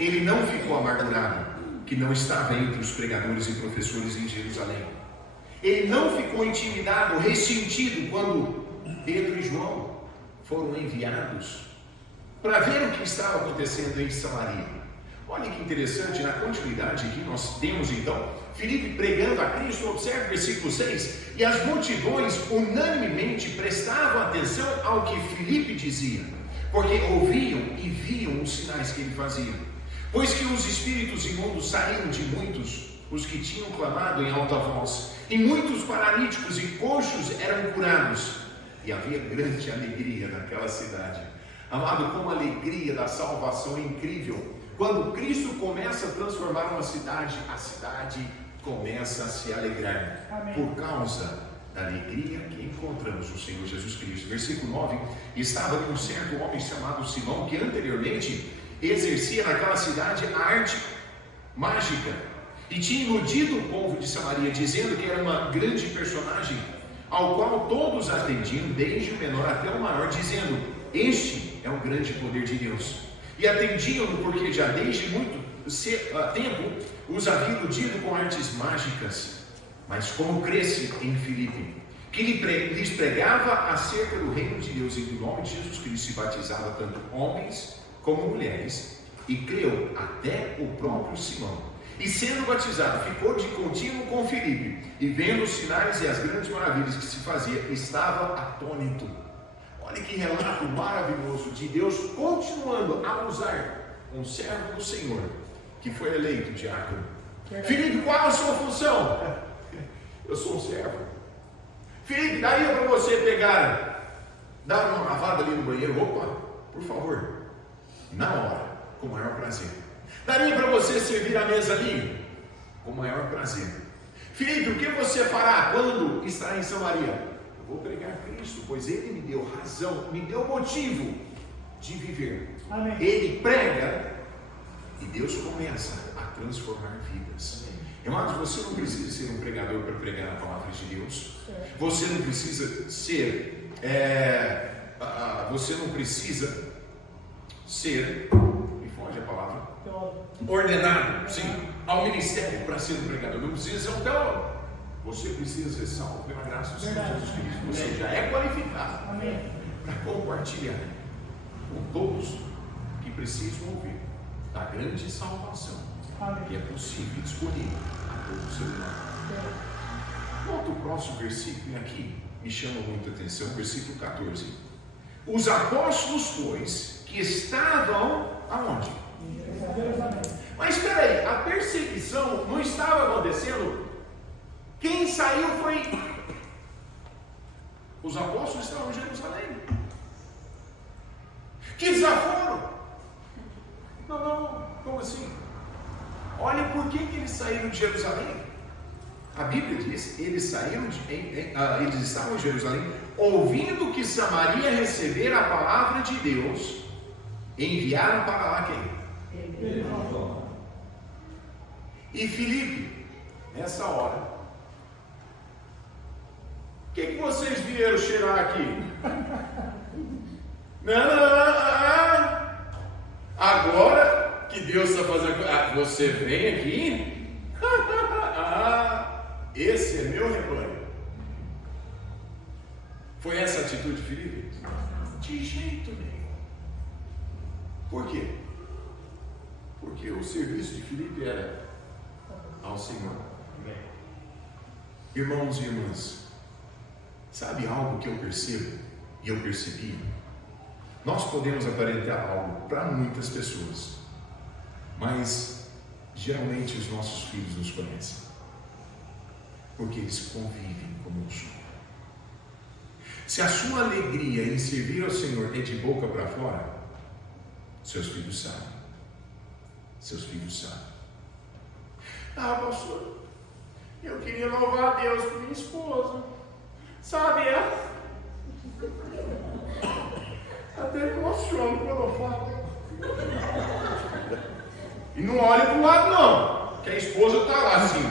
Ele não ficou amargurado que não estava entre os pregadores e professores em Jerusalém. Ele não ficou intimidado, ressentido quando Pedro e João foram enviados para ver o que estava acontecendo em Samaria. Olha que interessante, na continuidade aqui nós temos então Filipe pregando a Cristo. Observe o versículo 6, e as multidões unanimemente prestavam atenção ao que Filipe dizia, porque ouviam e viam os sinais que ele fazia, pois que os espíritos imundos saíram de muitos, os que tinham clamado em alta voz, e muitos paralíticos e coxos eram curados. E havia grande alegria naquela cidade. Amado, como a alegria da salvação é incrível. Quando Cristo começa a transformar uma cidade, a cidade começa a se alegrar. Amém. Por causa da alegria que encontramos no Senhor Jesus Cristo. Versículo 9, estava ali um certo homem chamado Simão, que anteriormente exercia naquela cidade a arte mágica, e tinha iludido o povo de Samaria, dizendo que era uma grande personagem, ao qual todos atendiam, desde o menor até o maior, dizendo, este é o grande poder de Deus. E atendiam-no porque já desde muito tempo os havia iludido com artes mágicas. Mas como cresce em Filipe, que lhes pregava acerca do reino de Deus e do nome de Jesus Cristo, se batizava tanto homens como mulheres, e creu até o próprio Simão. E sendo batizado, ficou de contínuo com Filipe, e vendo os sinais e as grandes maravilhas que se fazia, estava atônito. Olha que relato maravilhoso de Deus continuando a usar um servo do Senhor, que foi eleito diácono. Filipe, qual é a sua função? Eu sou um servo. Filipe, daria para você pegar, dar uma lavada ali no banheiro? Opa, por favor, na hora, com o maior prazer. Daria para você servir a mesa ali? Com o maior prazer. Filipe, o que você fará quando estará em Samaria? Eu vou pregar Cristo, pois Ele me deu razão, me deu motivo de viver. Amém. Ele prega e Deus começa a transformar vidas. Irmãos, você não precisa ser um pregador para pregar a palavra de Deus. Você não precisa ser me foge a palavra, ordenado, sim, ao ministério para ser um pregador. Não precisa ser um teólogo. Você precisa ser salvo pela graça do Senhor Jesus Cristo. Você já é qualificado para compartilhar com todos que precisam ouvir da grande salvação que é possível e disponível a todo ser humano. Volta o próximo versículo aqui, me chama muita atenção, versículo 14. Os apóstolos, pois, que estavam aonde? Mas espera aí, a perseguição não estava acontecendo. Quem saiu foi os apóstolos. Estavam em Jerusalém. Que desaforo! Não, como assim? Olha por que eles saíram de Jerusalém. A Bíblia diz, eles estavam em Jerusalém, ouvindo que Samaria recebera a palavra de Deus, enviaram para lá quem? E Filipe, nessa hora, o que vocês vieram cheirar aqui? Não. Agora que Deus está fazendo, você vem aqui? Esse é meu rebanho. Foi essa a atitude de Filipe? De jeito nenhum. Por quê? Porque o serviço de Filipe era ao Senhor. Irmãos e irmãs, Sabe algo que eu percebo e eu percebi? Nós podemos aparentar algo para muitas pessoas, mas geralmente os nossos filhos nos conhecem, porque eles convivem conosco. Se a sua alegria em servir ao Senhor é de boca para fora, seus filhos sabem. Seus filhos sabem. Ah, pastor, eu queria louvar a Deus por minha esposa. Sabe, ela até me emociono quando eu falo. E não olha para o lado não, que a esposa está lá assim.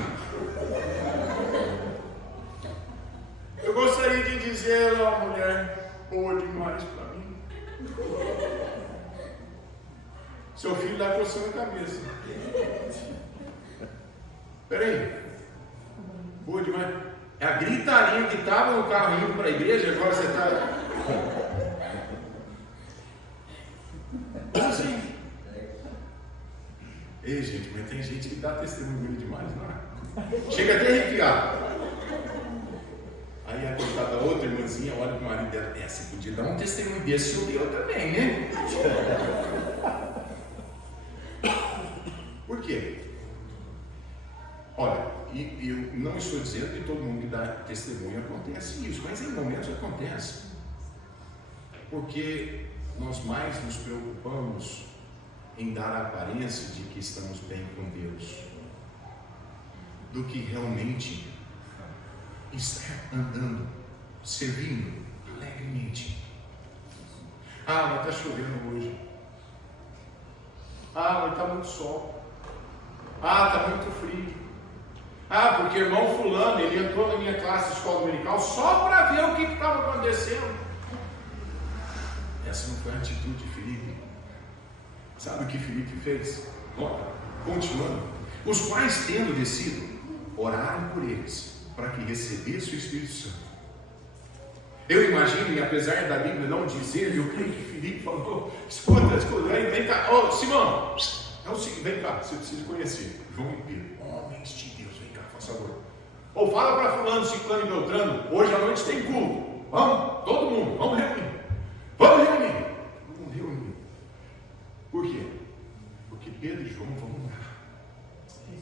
Eu gostaria de dizer, ela é uma mulher boa demais para mim. Seu filho está coçando a cabeça. Peraí, boa demais. É a gritaria que estava no carro indo para a igreja, agora você está. Assim. Ei, gente, mas tem gente que dá testemunho demais, não é? Chega até a arrepiar. Aí a coitada da outra irmãzinha olha para o marido dela: você podia dar um testemunho desse e eu também, né? Por quê? Olha, e eu não estou dizendo que todo mundo que dá testemunho acontece isso, mas em momentos acontece. Porque nós mais nos preocupamos em dar a aparência de que estamos bem com Deus, do que realmente estar andando, servindo alegremente. Ah, mas está chovendo hoje. Ah, mas está muito sol. Ah, está muito frio. Ah, porque irmão fulano, ele entrou na minha classe de escola dominical só para ver o que estava acontecendo. Essa não foi a atitude de Filipe. Sabe o que Filipe fez? Olha, continuando. Os quais, tendo descido, oraram por eles, para que recebesse o Espírito Santo. Eu imagino, e apesar da Bíblia não dizer, eu creio que Filipe falou: escuta, vem cá, ô Simão, é o seguinte, vem cá, você precisa conhecer João e Pedro, homens de Deus, vem cá, faz favor. Ou fala para fulano, ciclano e beltrano, hoje à noite tem culto, vamos, todo mundo, vamos reunir. Vamos reunir. Por quê? Porque Pedro e João vão orar.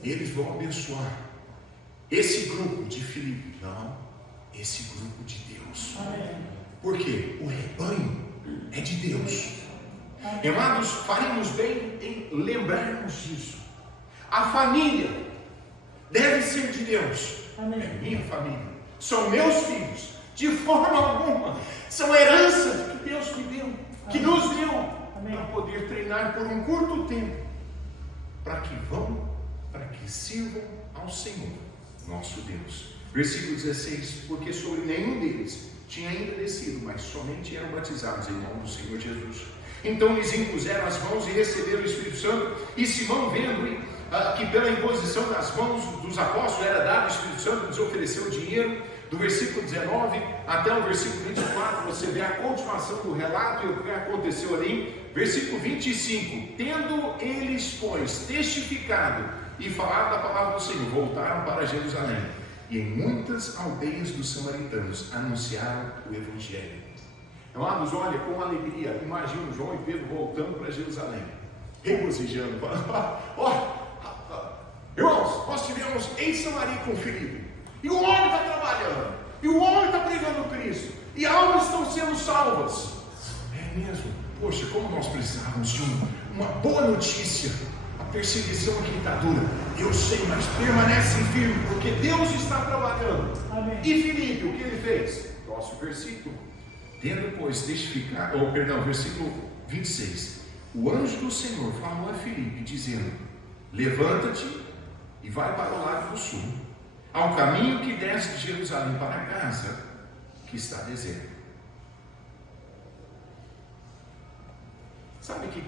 Eles vão abençoar esse grupo de Filipe. Não, esse grupo de Deus. Por quê? O rebanho é de Deus. Amados, faremos bem em lembrarmos disso. A família deve ser de Deus. É minha família. São meus filhos. De forma alguma. São heranças que Deus me deu, que nos deu, para poder treinar por um curto tempo, para que sirvam ao Senhor, nosso Deus. Versículo 16: porque sobre nenhum deles tinha ainda descido, mas somente eram batizados em nome do Senhor Jesus. Então lhes impuseram as mãos e receberam o Espírito Santo, e Simão, vendo que pela imposição das mãos dos apóstolos era dado o Espírito Santo, lhes ofereceu dinheiro. Do versículo 19 até o versículo 24, você vê a continuação do relato e o que aconteceu ali. Versículo 25: tendo eles, pois, testificado e falado da palavra do Senhor, voltaram para Jerusalém, e em muitas aldeias dos samaritanos anunciaram o Evangelho. Amados, olha, com alegria, imagina João e Pedro voltando para Jerusalém, regozijando, irmãos, nós tivemos em Samaria com Filipe, e o homem está trabalhando, e o homem está pregando Cristo, e almas estão sendo salvas. É mesmo? Poxa, como nós precisávamos de uma boa notícia. A perseguição aqui está dura, eu sei, mas permanecem firmes, porque Deus está trabalhando. Amém. E Filipe, o que ele fez? Próximo versículo. Tendo, pois, testificado, versículo 26. O anjo do Senhor falou a Filipe, dizendo: levanta-te e vai para o lado do sul, ao caminho que desce de Jerusalém para a casa que está deserta. Sabe que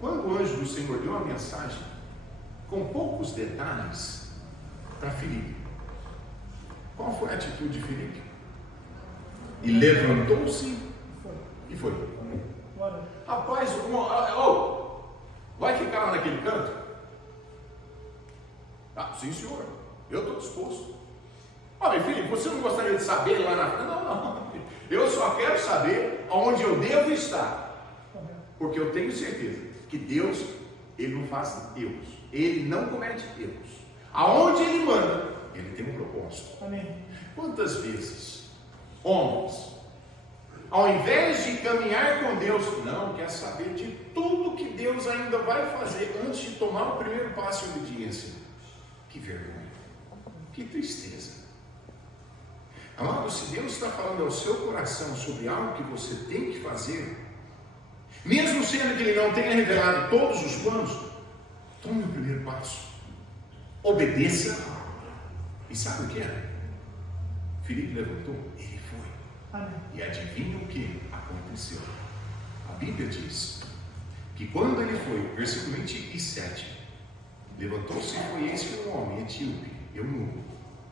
quando o anjo do Senhor deu a mensagem com poucos detalhes para Filipe, qual foi a atitude de Filipe? E levantou-se e foi. Rapaz, vai ficar lá naquele canto? Ah, sim, senhor, eu estou disposto. Olha, Felipe, você não gostaria de saber lá na frente? Não. Eu só quero saber aonde eu devo estar. Porque eu tenho certeza que Deus, Ele não faz erros. Ele não comete erros. Aonde Ele manda, Ele tem um propósito. Amém. Quantas vezes homens, ao invés de caminhar com Deus, não quer saber de tudo que Deus ainda vai fazer antes de tomar o primeiro passo em obediência? Que vergonha, que tristeza. Amado, se Deus está falando ao seu coração sobre algo que você tem que fazer, mesmo sendo que Ele não tenha revelado todos os planos, tome o primeiro passo, obedeça. E sabe o que é? Filipe levantou, ele foi. Amém. E adivinha o que aconteceu? A Bíblia diz que quando ele foi, versículo 27, levantou-se e foi eis que um homem etíope, eunuco,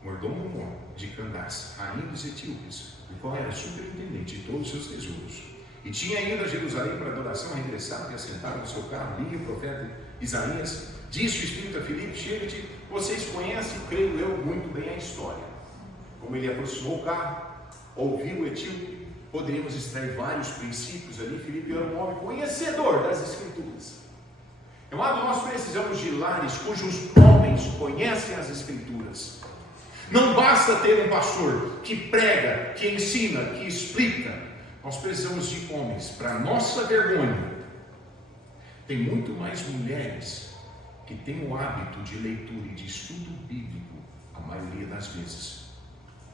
mordomo de Candace, rainha dos etíopes, o qual era superintendente de todos os seus tesouros, e tinha ido a Jerusalém para adoração, regressado e assentado no seu carro, lia o profeta Isaías. Disse o Espírito a Filipe: chega-te, vocês conhecem, creio eu, muito bem a história. Como ele aproximou o carro, ouviu o etíope, poderíamos extrair vários princípios ali. Filipe era um homem conhecedor das Escrituras. Amado, nós precisamos de lares cujos homens conhecem as Escrituras. Não basta ter um pastor que prega, que ensina, que explica. Nós precisamos de homens, para nossa vergonha. Tem muito mais mulheres que têm o hábito de leitura e de estudo bíblico, a maioria das vezes,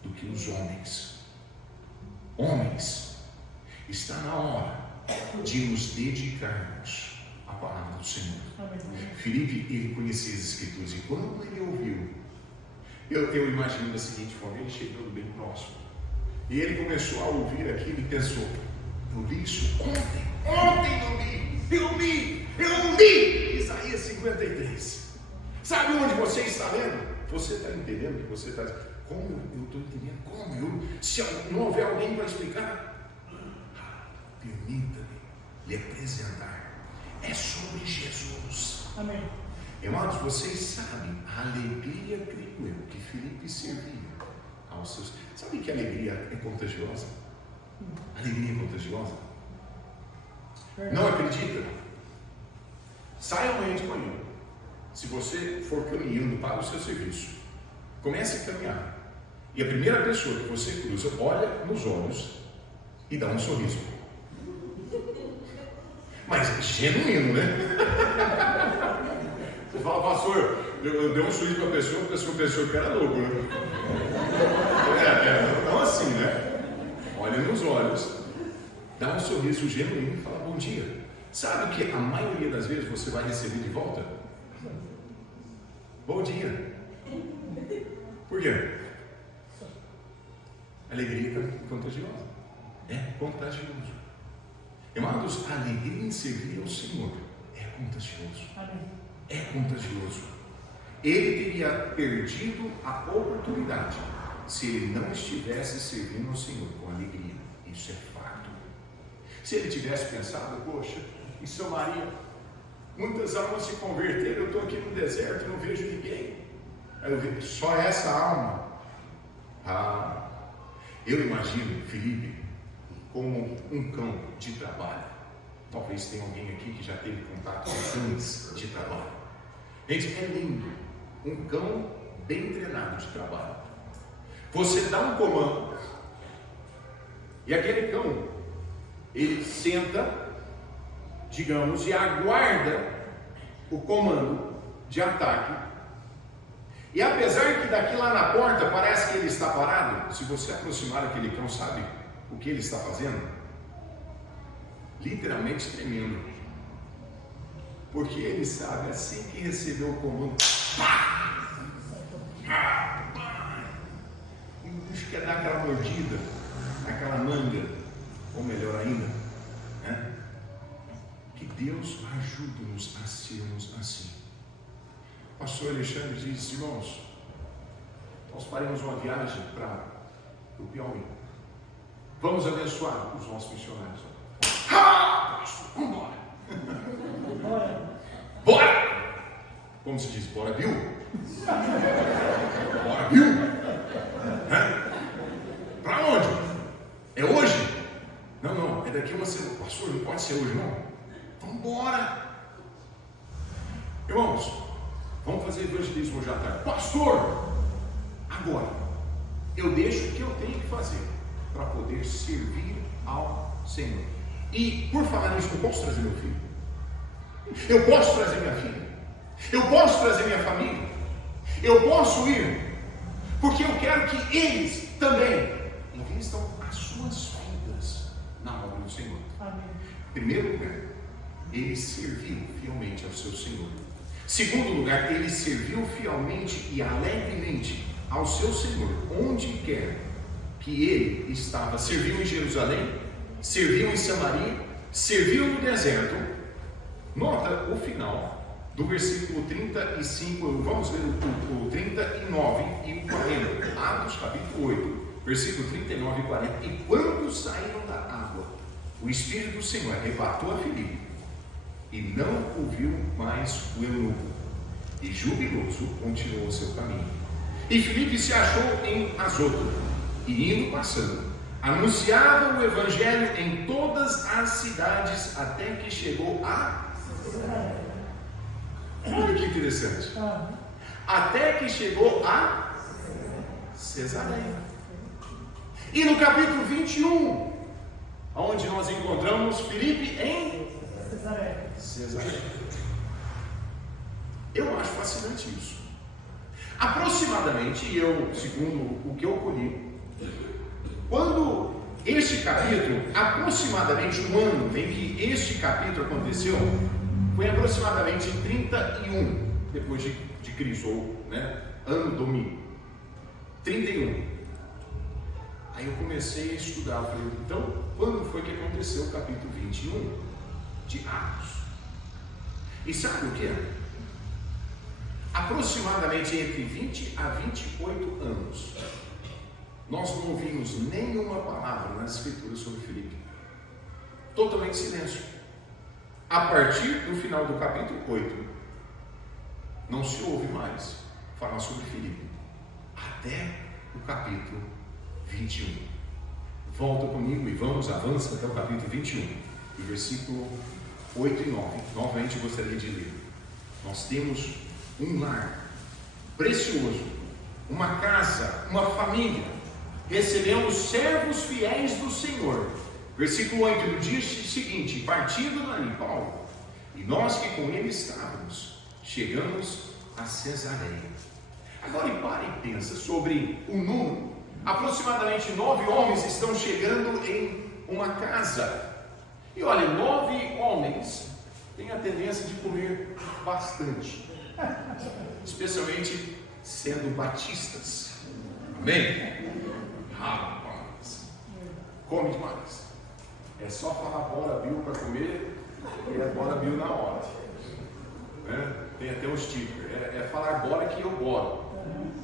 do que os homens. Homens, está na hora de nos dedicarmos à palavra do Senhor. Filipe, ele conhecia as Escrituras, e quando ele ouviu, eu imagino da seguinte forma: ele chegando bem próximo, e ele começou a ouvir aquilo e pensou: eu li isso ontem eu li Isaías 53. Sabe onde você está lendo? Você está entendendo que você está... Como eu estou entendendo? Se não houver alguém para explicar, permita-me lhe apresentar. É sobre Jesus. Amém. Irmãos, vocês sabem a alegria, creio eu, que Filipe servia aos seus... Sabe que a alegria é contagiosa? A alegria é contagiosa. Não acredita? Saia amanhã de manhã. Se você for caminhando para o seu serviço, comece a caminhar. E a primeira pessoa que você cruza, olha nos olhos e dá um sorriso. Mas genuíno, né? Você fala: pastor, eu dei um sorriso para a pessoa pensou que era louco, né? Não assim, né? Olha nos olhos, dá um sorriso genuíno e fala: bom dia. Sabe o que a maioria das vezes você vai receber de volta? Bom dia. Por quê? Alegria é contagiosa. É contagioso. Amados, a alegria em servir ao Senhor é contagioso. É contagioso. Ele teria perdido a oportunidade se ele não estivesse servindo ao Senhor com alegria. Isso é fato. Se ele tivesse pensado: poxa, em São Maria, muitas almas se converteram, eu estou aqui no deserto, não vejo ninguém. Aí eu vejo só essa alma. Eu imagino Filipe como um cão de trabalho. Talvez tenha alguém aqui que já teve contato com cães de trabalho. Gente, é lindo. Um cão bem treinado de trabalho. Você dá um comando e aquele cão, ele senta, digamos, e aguarda o comando de ataque. E apesar que daqui lá na porta parece que ele está parado, se você aproximar daquele cão, sabe o que ele está fazendo? Literalmente tremendo. Porque ele sabe, assim que recebeu o comando, ele quer dar aquela mordida, aquela manga, ou melhor ainda, né? Que Deus ajude-nos a sermos assim. O pastor Alexandre diz: irmãos, nós faremos uma viagem para o Piauí. Vamos abençoar os nossos missionários. Vamos embora. Bora! Como se diz? Bora, Bill? Bora, Bill? Para onde? É hoje? Não, é daqui uma semana. Pastor, não pode ser hoje não. Vamos embora. Irmãos, vamos fazer evangelismo hoje à tarde. Pastor, agora eu deixo o que eu tenho que fazer para poder servir ao Senhor. E por falar nisso, eu posso trazer meu filho? Eu posso trazer minha filha? Eu posso trazer minha família? Eu posso ir? Porque eu quero que eles também investam as suas vidas na obra do Senhor. Amém. Primeiro lugar, ele serviu fielmente ao seu Senhor. Segundo lugar, ele serviu fielmente e alegremente ao seu Senhor, onde quer que ele estava. Serviu em Jerusalém, serviu em Samaria, serviu no deserto. Nota o final do versículo 35, vamos ver o 39 e o 40, Atos capítulo 8, versículo 39 e 40. E quando saíram da água, o Espírito do Senhor arrebatou a Filipe, e não ouviu mais o eunuco, e jubiloso continuou o seu caminho. E Filipe se achou em Azoto, e indo passando, anunciava o Evangelho em todas as cidades, até que chegou a Cesareia. Olha que interessante. Até que chegou a Cesareia. E no capítulo 21, onde nós encontramos Filipe em Cesareia. Eu acho fascinante isso. Aproximadamente, segundo o que eu colhi, quando este capítulo, aproximadamente um ano em que este capítulo aconteceu, foi aproximadamente em 31 depois de Cristo, ou ano domínio. 31. Aí eu comecei a estudar, falei, então, quando foi que aconteceu o capítulo 21 de Atos? E sabe o que é? Aproximadamente entre 20 a 28 anos, nós não ouvimos nenhuma palavra nas Escrituras sobre Filipe. Totalmente silêncio. A partir do final do capítulo 8, não se ouve mais falar sobre Filipe, até o capítulo 21. Volta comigo e avança até o capítulo 21, do versículo 8 e 9. Novamente eu gostaria de ler. Nós temos um lar precioso, uma casa, uma família. Recebemos servos fiéis do Senhor. Versículo 8, no dia seguinte, partindo dali, Paulo, e nós que com ele estávamos, chegamos a Cesareia. Agora para e pensa sobre o número. Aproximadamente 9 homens estão chegando em uma casa. E olha, 9 homens têm a tendência de comer bastante, especialmente sendo batistas. Amém? Rapaz, come demais. É só falar bora Bill para comer e é bora Bill na hora. Tem até um sticker. É falar bora que eu boro.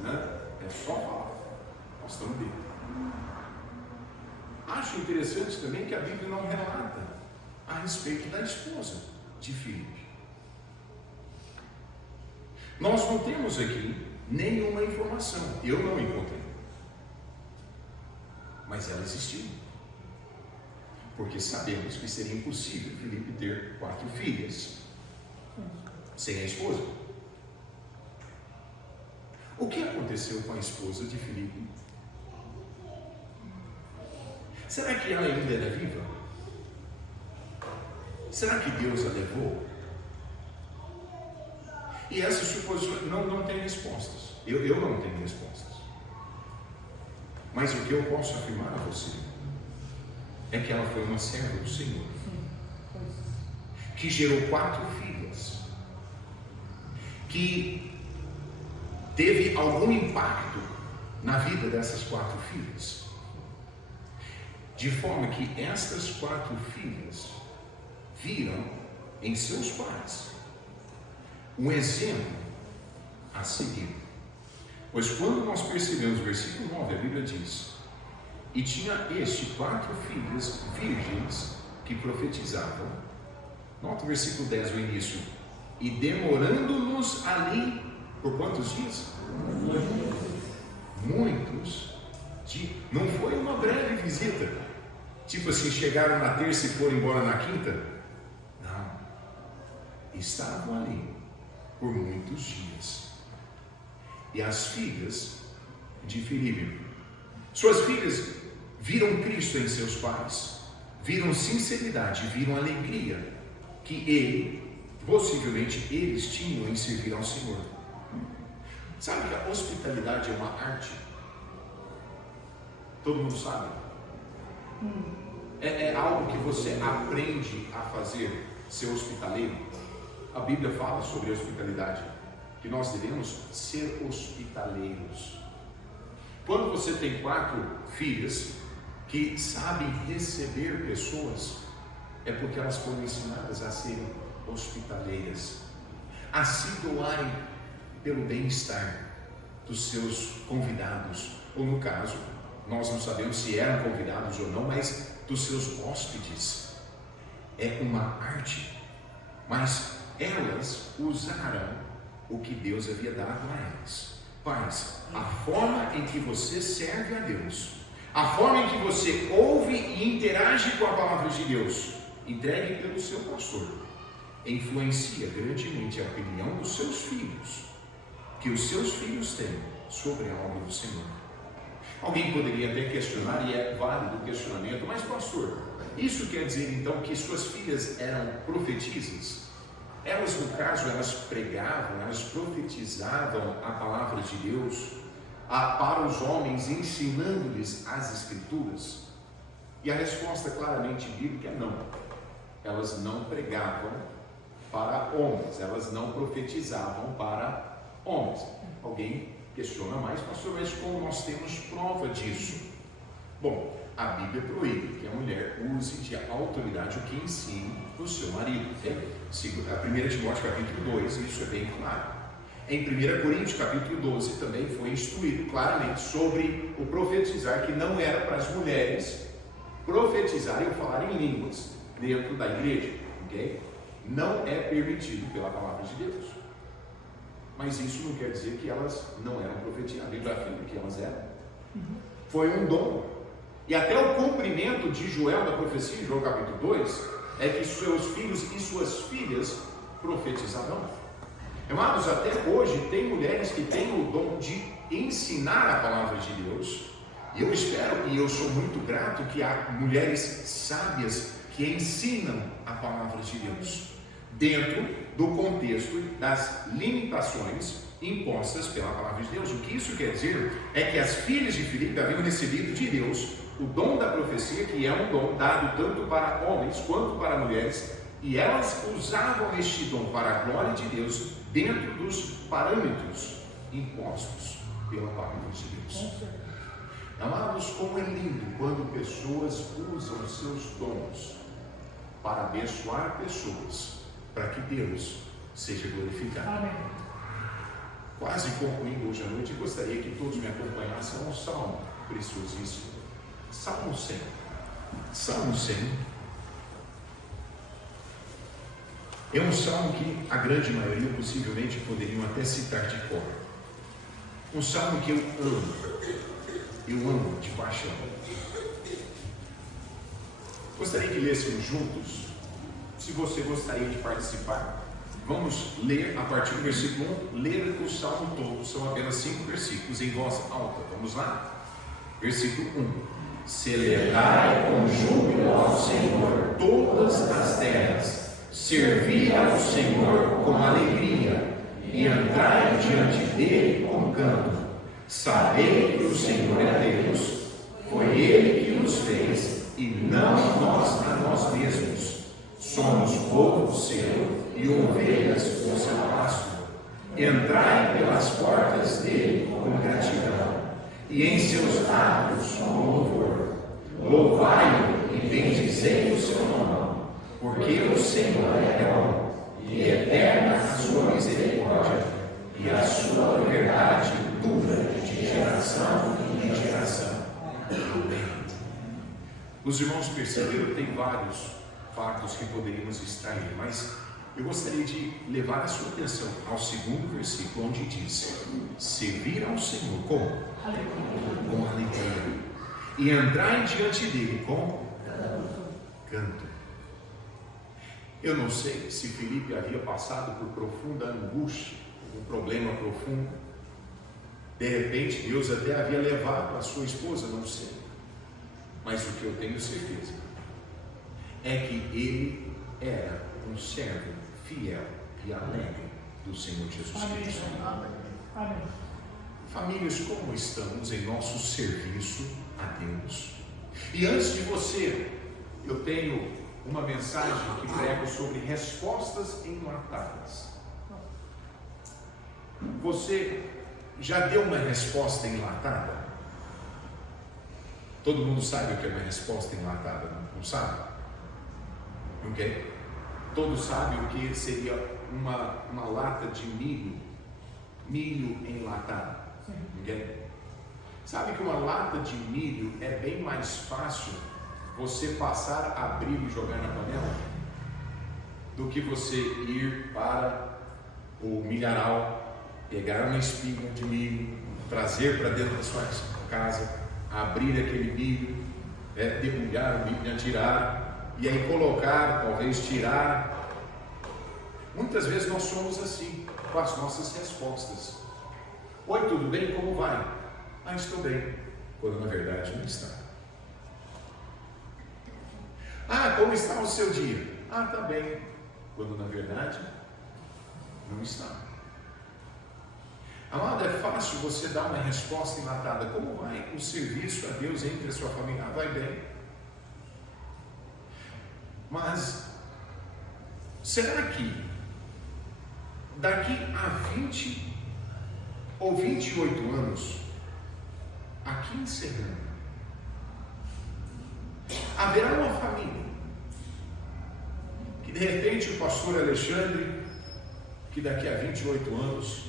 É só falar. Nós estamos dentro. Acho interessante também que a Bíblia não relata a respeito da esposa de Filipe. Nós não temos aqui nenhuma informação. Eu não encontrei. Mas ela existiu. Porque sabemos que seria impossível Filipe ter 4 filhas sem a esposa. O que aconteceu com a esposa de Filipe? Será que ela ainda era viva? Será que Deus a levou? E essas suposições não têm respostas. Eu não tenho respostas. Mas o que eu posso afirmar a você é que ela foi uma serva do Senhor, que gerou 4 filhas, que teve algum impacto na vida dessas 4 filhas, de forma que estas 4 filhas viram em seus pais um exemplo a seguir. Pois quando nós percebemos o versículo 9, a Bíblia diz: e tinha este 4 filhas virgens que profetizavam. Nota o versículo 10, o início. E demorando-nos ali, por quantos dias? muitos não foi uma breve visita, tipo assim, chegaram na terça e foram embora na quinta. Não, estavam ali por muitos dias. E as filhas de Filipe, suas filhas viram Cristo em seus pais, viram sinceridade, viram alegria que possivelmente eles tinham em servir ao Senhor. Sabe que a hospitalidade é uma arte? Todo mundo sabe? É algo que você aprende a fazer, ser hospitaleiro. A Bíblia fala sobre hospitalidade, que nós devemos ser hospitaleiros. Quando você tem 4 filhas que sabem receber pessoas, é porque elas foram ensinadas a serem hospitaleiras, a se doarem pelo bem-estar dos seus convidados, ou no caso, nós não sabemos se eram convidados ou não, mas dos seus hóspedes. É uma arte, mas elas usaram o que Deus havia dado a elas. Pais, a forma em que você serve a Deus, a forma em que você ouve e interage com a palavra de Deus, entregue pelo seu pastor, influencia grandemente a opinião dos seus filhos, que os seus filhos têm sobre a obra do Senhor. Alguém poderia até questionar, e é válido o questionamento, mas pastor, isso quer dizer então que suas filhas eram profetisas? Elas, no caso, elas pregavam, elas profetizavam a palavra de Deus para os homens, ensinando-lhes as Escrituras? E a resposta claramente bíblica é não. Elas não pregavam para homens, elas não profetizavam para homens. Alguém questiona mais, pastor, mas como nós temos prova disso? Bom, a Bíblia proíbe que a mulher use de autoridade o que ensine o seu marido. A 1 Timóteo capítulo 2, isso é bem claro. Em 1 Coríntios capítulo 12 também foi instruído claramente sobre o profetizar, que não era para as mulheres profetizarem ou falarem em línguas dentro da igreja, ok? Não é permitido pela palavra de Deus. Mas isso não quer dizer que elas não eram profetizadas. A Bíblia afirma que elas eram. Foi um dom. E até o cumprimento de Joel, da profecia, em Joel capítulo 2, é que seus filhos e suas filhas profetizarão. Amados, até hoje tem mulheres que têm o dom de ensinar a palavra de Deus. E eu espero, e eu sou muito grato, que há mulheres sábias que ensinam a palavra de Deus, dentro do contexto das limitações impostas pela palavra de Deus. O que isso quer dizer é que as filhas de Filipe haviam recebido de Deus o dom da profecia, que é um dom dado tanto para homens quanto para mulheres, e elas usavam este dom para a glória de Deus dentro dos parâmetros impostos pela palavra de Deus. Amados, como é lindo quando pessoas usam seus dons para abençoar pessoas, para que Deus seja glorificado. Amém. Quase concluindo hoje à noite, eu gostaria que todos me acompanhassem a um salmo preciosíssimo. Salmo 100. Salmo 100 é um salmo que a grande maioria possivelmente poderiam até citar de cor. Um salmo que eu amo de paixão. Gostaria que lêssemos juntos. Se você gostaria de participar, vamos ler a partir do versículo 1, ler o salmo todo, são apenas 5 versículos em voz alta. Vamos lá? Versículo 1. Celebrai com júbilo ao Senhor todas as terras, servi ao Senhor com alegria, e entrai diante dele com canto. Sabei que o Senhor é Deus, foi Ele que nos fez, e não nós a nós mesmos. Somos povo seu e ovelhas do seu pasto. Entrai pelas portas dele com gratidão, e em seus lábios com louvor. Louvai-o e bendizei o seu nome, porque o Senhor é bom, e eterna a sua misericórdia, e a sua verdade dura de geração em geração. Amém. Os irmãos perceberam que tem vários fatos que poderíamos extrair, mas eu gostaria de levar a sua atenção ao segundo versículo, onde diz: servir ao Senhor como? Com alegria. E entrar diante dele com canto. Eu não sei se Felipe havia passado por profunda angústia, um problema profundo. De repente Deus até havia levado a sua esposa, não sei. Mas o que eu tenho certeza é que ele era um servo fiel e alegre do Senhor Jesus Cristo. Amém. Famílias, como estamos em nosso serviço a Deus? E antes de você, eu tenho uma mensagem que prego sobre respostas enlatadas. Você já deu uma resposta enlatada? Todo mundo sabe o que é uma resposta enlatada, não sabe? Ok? Todos sabem o que seria uma lata de milho enlatado. Okay? Sabe que uma lata de milho é bem mais fácil você passar, abrir e jogar na panela do que você ir para o milharal, pegar uma espiga de milho, trazer para dentro da sua casa, abrir aquele milho, debulhar o milho, tirar, e aí colocar, talvez tirar. Muitas vezes nós somos assim com as nossas respostas. Oi, tudo bem? Como vai? Ah, estou bem. Quando na verdade não está. Ah, como está o seu dia? Ah, está bem. Quando na verdade não está. Amado, é fácil você dar uma resposta enlatada. Como vai o serviço a Deus entre a sua família? Ah, vai bem. Mas será que daqui a 20 ou 28 anos, aqui em Serrano, haverá uma família que de repente o pastor Alexandre, que daqui a 28 anos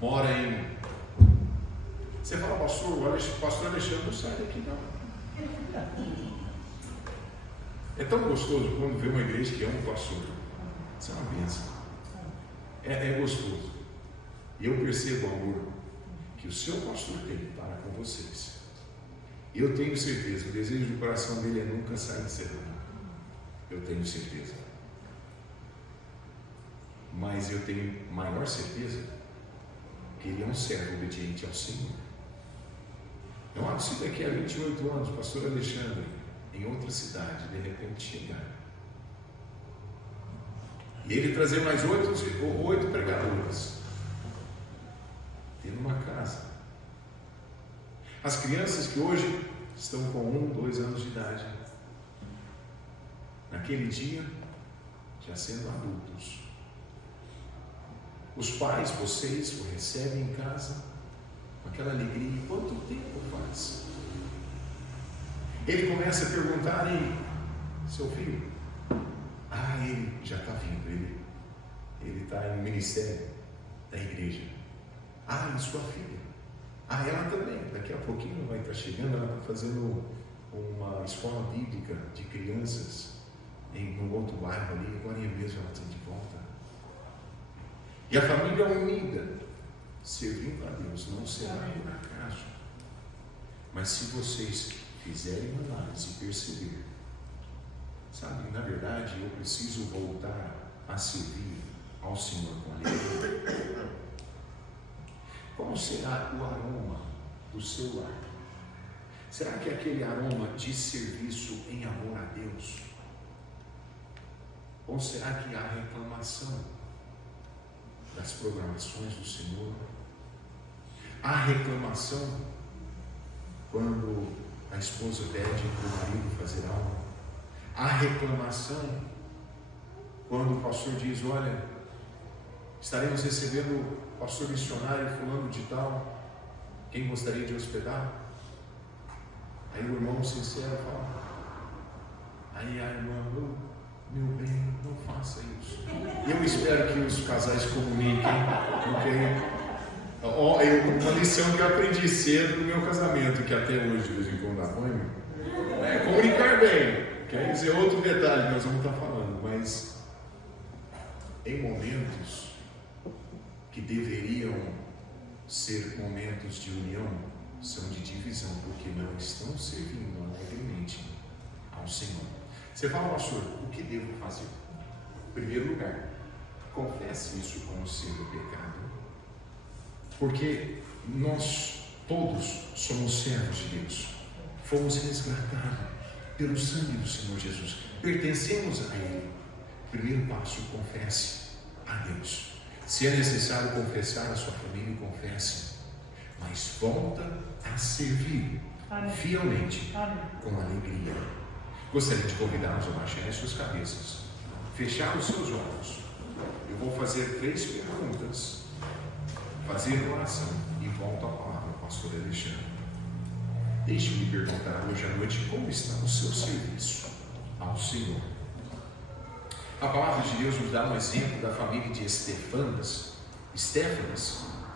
mora em... Você fala, pastor, o pastor Alexandre não sai daqui não. É tão gostoso quando vê uma igreja que ama um pastor. Isso é uma bênção. É gostoso. E eu percebo o amor que o seu pastor tem para com vocês. Eu tenho certeza, o desejo do coração dele é nunca sair de Serrano. Eu tenho certeza. Mas eu tenho maior certeza que ele é um servo obediente ao Senhor. Então, se daqui a 28 anos, o pastor Alexandre, em outra cidade, de repente chegar, e ele trazer mais 8 pregadores, tendo uma casa. As crianças que hoje estão com 1, 2 anos de idade, naquele dia, já sendo adultos. Os pais, vocês, o recebem em casa, com aquela alegria. Quanto tempo faz? Ele começa a perguntar, e seu filho? Ah, ele já está vindo, ele está no ministério da igreja. Ah, e sua filha? Ah, ela também, daqui a pouquinho vai estar chegando, ela está fazendo uma escola bíblica de crianças em um outro bairro ali, agora mesmo ela está de volta. E a família unida, servindo a Deus, não será por acaso. Mas se vocês fizerem uma análise e perceber, sabe, na verdade eu preciso voltar a servir ao Senhor com alegria. Qual será o aroma do seu lar? Será que é aquele aroma de serviço em amor a Deus? Ou será que há reclamação das programações do Senhor? Há reclamação quando a esposa pede para o marido fazer algo? Há reclamação quando o pastor diz, olha, estaremos recebendo o pastor missionário fulano de tal, quem gostaria de hospedar? Aí o irmão sincero fala, aí a irmã, meu bem, não faça isso. Eu espero que os casais comuniquem, porque uma lição que eu aprendi cedo no meu casamento, que até hoje de vez em quando apanho, é comunicar bem. Quer dizer, outro detalhe que nós vamos estar falando, mas em momentos que deveriam ser momentos de união, são de divisão, porque não estão servindo alegremente ao Senhor. Você fala, pastor, o que devo fazer? Em primeiro lugar, confesse isso como sendo pecado, porque nós todos somos servos de Deus, fomos resgatados pelo sangue do Senhor Jesus, pertencemos a Ele. Primeiro passo, confesse a Deus. Se é necessário confessar a sua família, confesse, mas volta a servir fielmente, com alegria. Gostaria de convidá-los a baixar suas cabeças, fechar os seus olhos. Eu vou fazer 3 perguntas, fazer oração e volto à palavra, pastor Alexandre. Deixe-me perguntar hoje à noite como está o seu serviço ao Senhor. A palavra de Deus nos dá um exemplo da família de Estéfanas,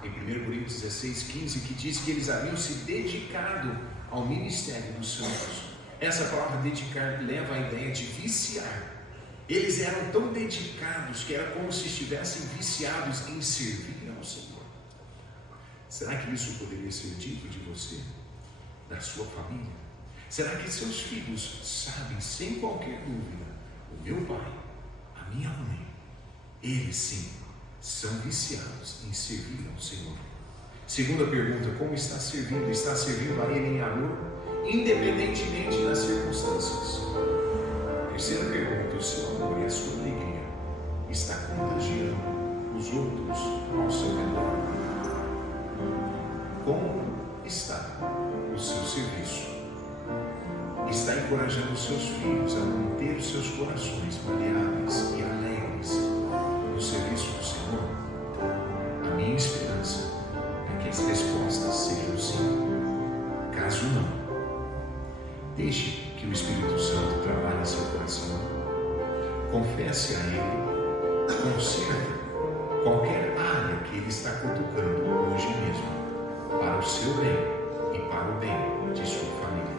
em 1 Coríntios 16:15, que diz que eles haviam se dedicado ao ministério dos santos. Essa palavra dedicar leva a ideia de viciar. Eles eram tão dedicados que era como se estivessem viciados em servir ao Senhor. Será que isso poderia ser dito de você, da sua família? Será que seus filhos sabem, sem qualquer dúvida, o meu pai, a minha mãe, eles sim são viciados em servir ao Senhor? Segunda pergunta, como está servindo? Está servindo a Ele em amor, independentemente das circunstâncias? Terceira pergunta, o seu amor e a sua alegria está contagiando os outros ao seu redor? Como está o seu serviço? Está encorajando os seus filhos a manter os seus corações maleáveis e alegres no serviço do Senhor? A minha esperança é que as respostas sejam sim. Caso não, deixe que o Espírito Santo trabalhe em seu coração. Confesse a Ele, conserve qualquer área que Ele está cutucando hoje mesmo, para o seu bem e para o bem de sua família.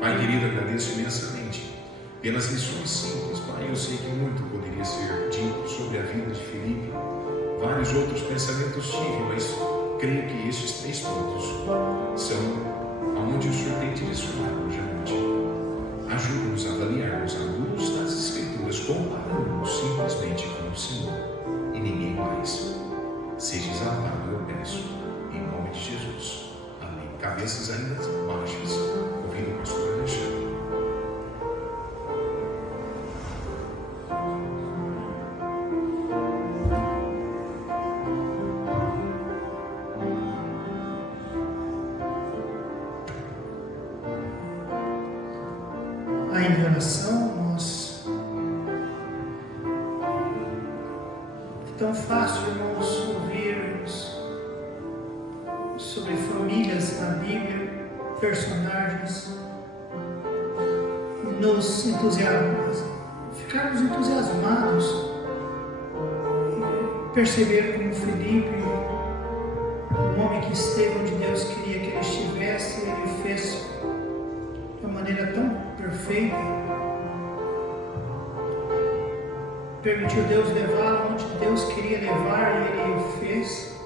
Pai querido, agradeço imensamente pelas lições simples. Pai, eu sei que muito poderia ser dito sobre a vida de Felipe, vários outros pensamentos tive, mas creio que esses 3 pontos são aonde o Senhor tem direcionado hoje à noite. Ajuda-nos a avaliarmos a luz das Escrituras, comparando-nos simplesmente com o Senhor e ninguém mais. Seja exaltado, eu peço, em nome de Jesus. Amém. Cabeças ainda baixas, ouvindo o pastor Alexandre. Ainda em oração, nós é tão fácil, irmãos, ouvirmos sobre famílias na Bíblia, personagens, e nos entusiasmamos, ficarmos entusiasmados, perceber como Felipe, um homem que esteve onde Deus queria que ele estivesse, ele fez de uma maneira tão perfeita, permitiu Deus levá-lo onde Deus queria levar e ele fez.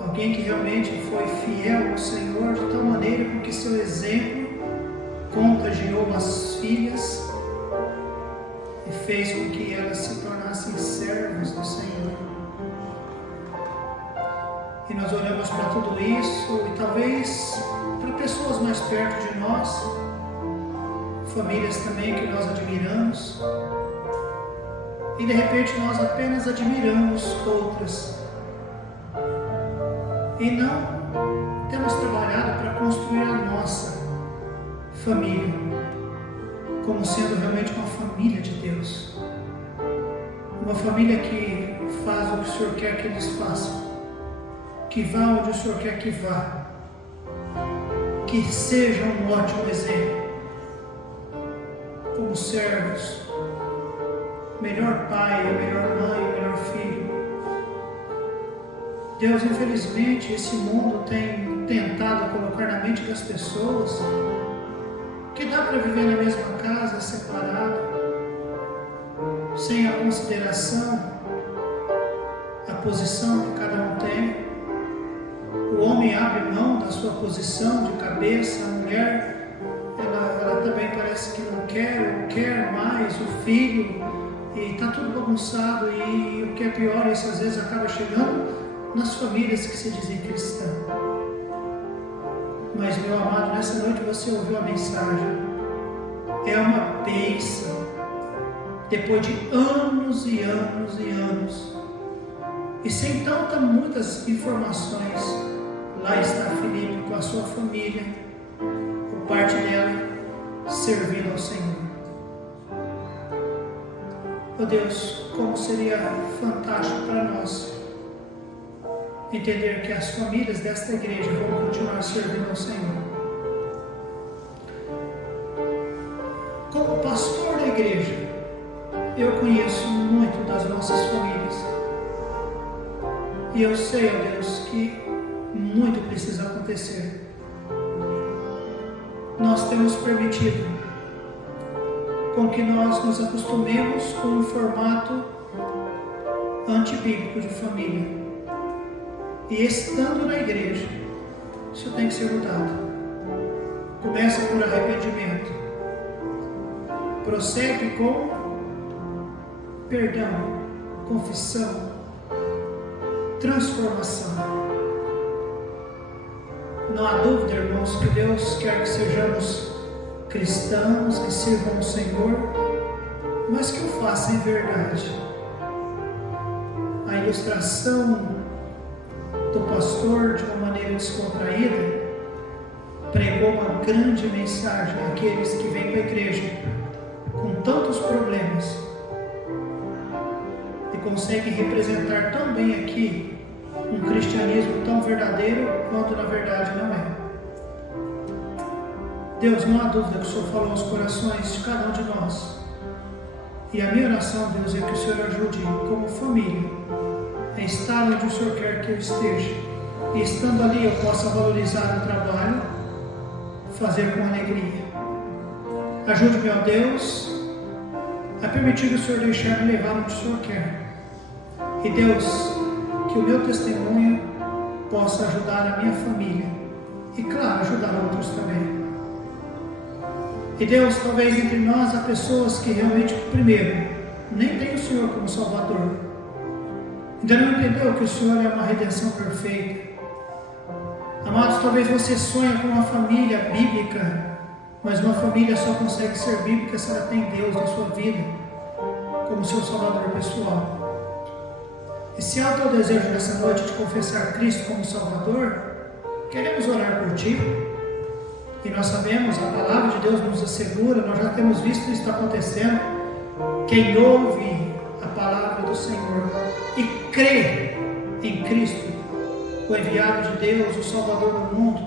Alguém que realmente foi fiel ao Senhor de tal maneira com que seu exemplo contagiou as filhas e fez com que elas se tornassem servos do Senhor. E nós olhamos para tudo isso e talvez para pessoas mais perto de nós, famílias também que nós admiramos, e de repente nós apenas admiramos outras e não temos trabalhado para construir a nossa família como sendo realmente uma família de Deus, uma família que faz o que o Senhor quer que eles façam, que vá onde o Senhor quer que vá, que seja um ótimo exemplo, como servos, melhor pai, melhor mãe, melhor filho. Deus, infelizmente, esse mundo tem tentado colocar na mente das pessoas que dá para viver na mesma casa, separado, sem a consideração, a posição que cada um tem. O homem abre mão da sua posição de cabeça, a mulher, ela também parece que não quer mais, o filho, e está tudo bagunçado, e o que é pior, isso às vezes acaba chegando nas famílias que se dizem cristãs. Mas, meu amado, nessa noite você ouviu a mensagem. É uma bênção. Depois de anos e anos e anos, e sem muitas informações, lá está Filipe com a sua família, por parte dela, servindo ao Senhor. Oh Deus, como seria fantástico para nós entender que as famílias desta igreja vão continuar servindo ao Senhor. Como pastor da igreja, eu conheço muito das nossas famílias. E eu sei, ó Deus, que muito precisa acontecer. Nós temos permitido com que nós nos acostumemos com um formato antibíblico de família. E estando na igreja, isso tem que ser mudado. Começa por arrependimento. Prossegue com perdão, confissão, transformação. Não há dúvida, irmãos, que Deus quer que sejamos cristãos, que sirvam o Senhor, mas que o façam em verdade. A ilustração do pastor, de uma maneira descontraída, pregou uma grande mensagem àqueles que vêm para a igreja com tantos problemas e conseguem representar tão bem aqui um cristianismo tão verdadeiro quanto na verdade não é. Deus, não há dúvida que o Senhor falou aos corações de cada um de nós, e a minha oração, Deus, é que o Senhor ajude como família a estar onde o Senhor quer que eu esteja, e estando ali eu possa valorizar o trabalho, fazer com alegria. Ajude-me, ó Deus, a permitir o Senhor deixar-me levar onde o Senhor quer. E Deus, que o meu testemunho possa ajudar a minha família e, claro, ajudar outros também. E Deus, talvez entre nós há pessoas que realmente, primeiro, nem tem o Senhor como Salvador, ainda não entendeu que o Senhor é uma redenção perfeita. Amados, talvez você sonhe com uma família bíblica, mas uma família só consegue ser bíblica se ela tem Deus na sua vida como seu Salvador pessoal. E se há o teu desejo nessa noite de confessar Cristo como Salvador, queremos orar por ti. E nós sabemos, a palavra de Deus nos assegura, nós já temos visto isso acontecendo. Quem ouve a palavra do Senhor e crê em Cristo, o enviado de Deus, o Salvador do mundo,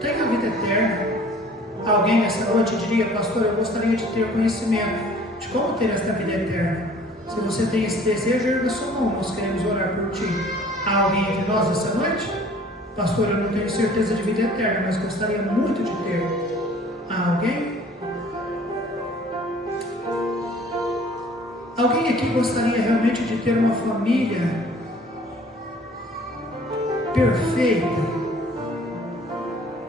tem a vida eterna. Alguém nessa noite diria: pastor, eu gostaria de ter conhecimento de como ter esta vida eterna. Se você tem esse desejo, erga sua mão, nós queremos orar por ti. Há alguém entre nós essa noite? Pastor, eu não tenho certeza de vida eterna, mas gostaria muito de ter. Há alguém? Alguém aqui gostaria realmente de ter uma família perfeita,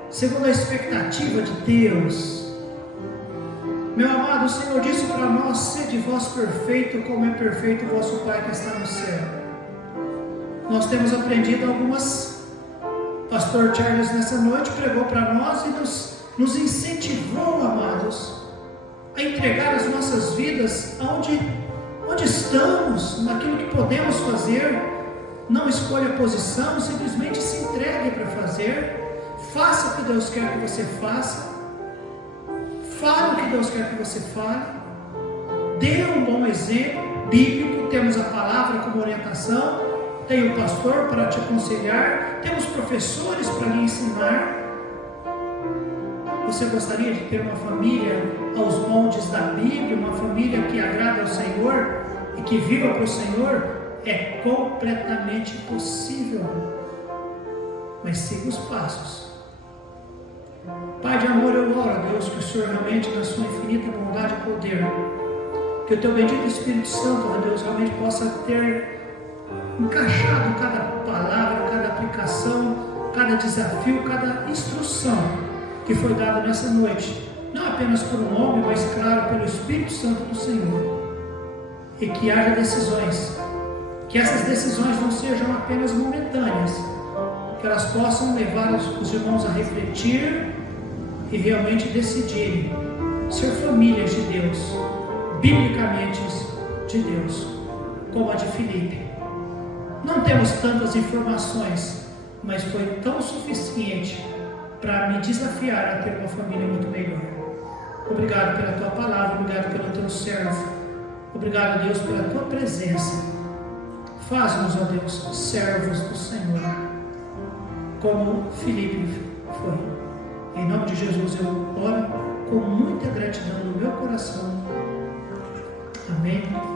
segundo a expectativa de Deus? Meu amado, o Senhor disse para nós: sede vós perfeito, como é perfeito o vosso Pai que está no céu. Nós temos aprendido algumas. Pastor Charles nessa noite pregou para nós e nos incentivou, amados, a entregar as nossas vidas onde estamos, naquilo que podemos fazer. Não escolha posição, simplesmente se entregue para fazer. Faça o que Deus quer que você faça. Fale o que Deus quer que você fale. Dê um bom exemplo bíblico. Temos a palavra como orientação. Tem o pastor para te aconselhar. Temos professores para lhe ensinar. Você gostaria de ter uma família aos moldes da Bíblia? Uma família que agrada ao Senhor e que viva para o Senhor? É completamente possível. Mas siga os passos. Pai de amor, eu oro a Deus que o Senhor realmente, na sua infinita bondade e poder, que que o Teu bendito Espírito Santo, ó Deus, realmente possa ter encaixado cada palavra, cada aplicação, cada desafio, cada instrução que foi dada nessa noite, não apenas por um homem, mas claro, pelo Espírito Santo do Senhor, e que haja decisões, que essas decisões não sejam apenas momentâneas, que elas possam levar os irmãos a refletir e realmente decidirem ser famílias de Deus, biblicamente de Deus, como a de Filipe. Não temos tantas informações, mas foi tão suficiente para me desafiar a ter uma família muito melhor. Obrigado pela Tua palavra, obrigado pelo Teu servo, obrigado, Deus, pela Tua presença. Faz-nos, ó Deus, servos do Senhor, como Filipe foi. Em nome de Jesus eu oro com muita gratidão no meu coração. Amém.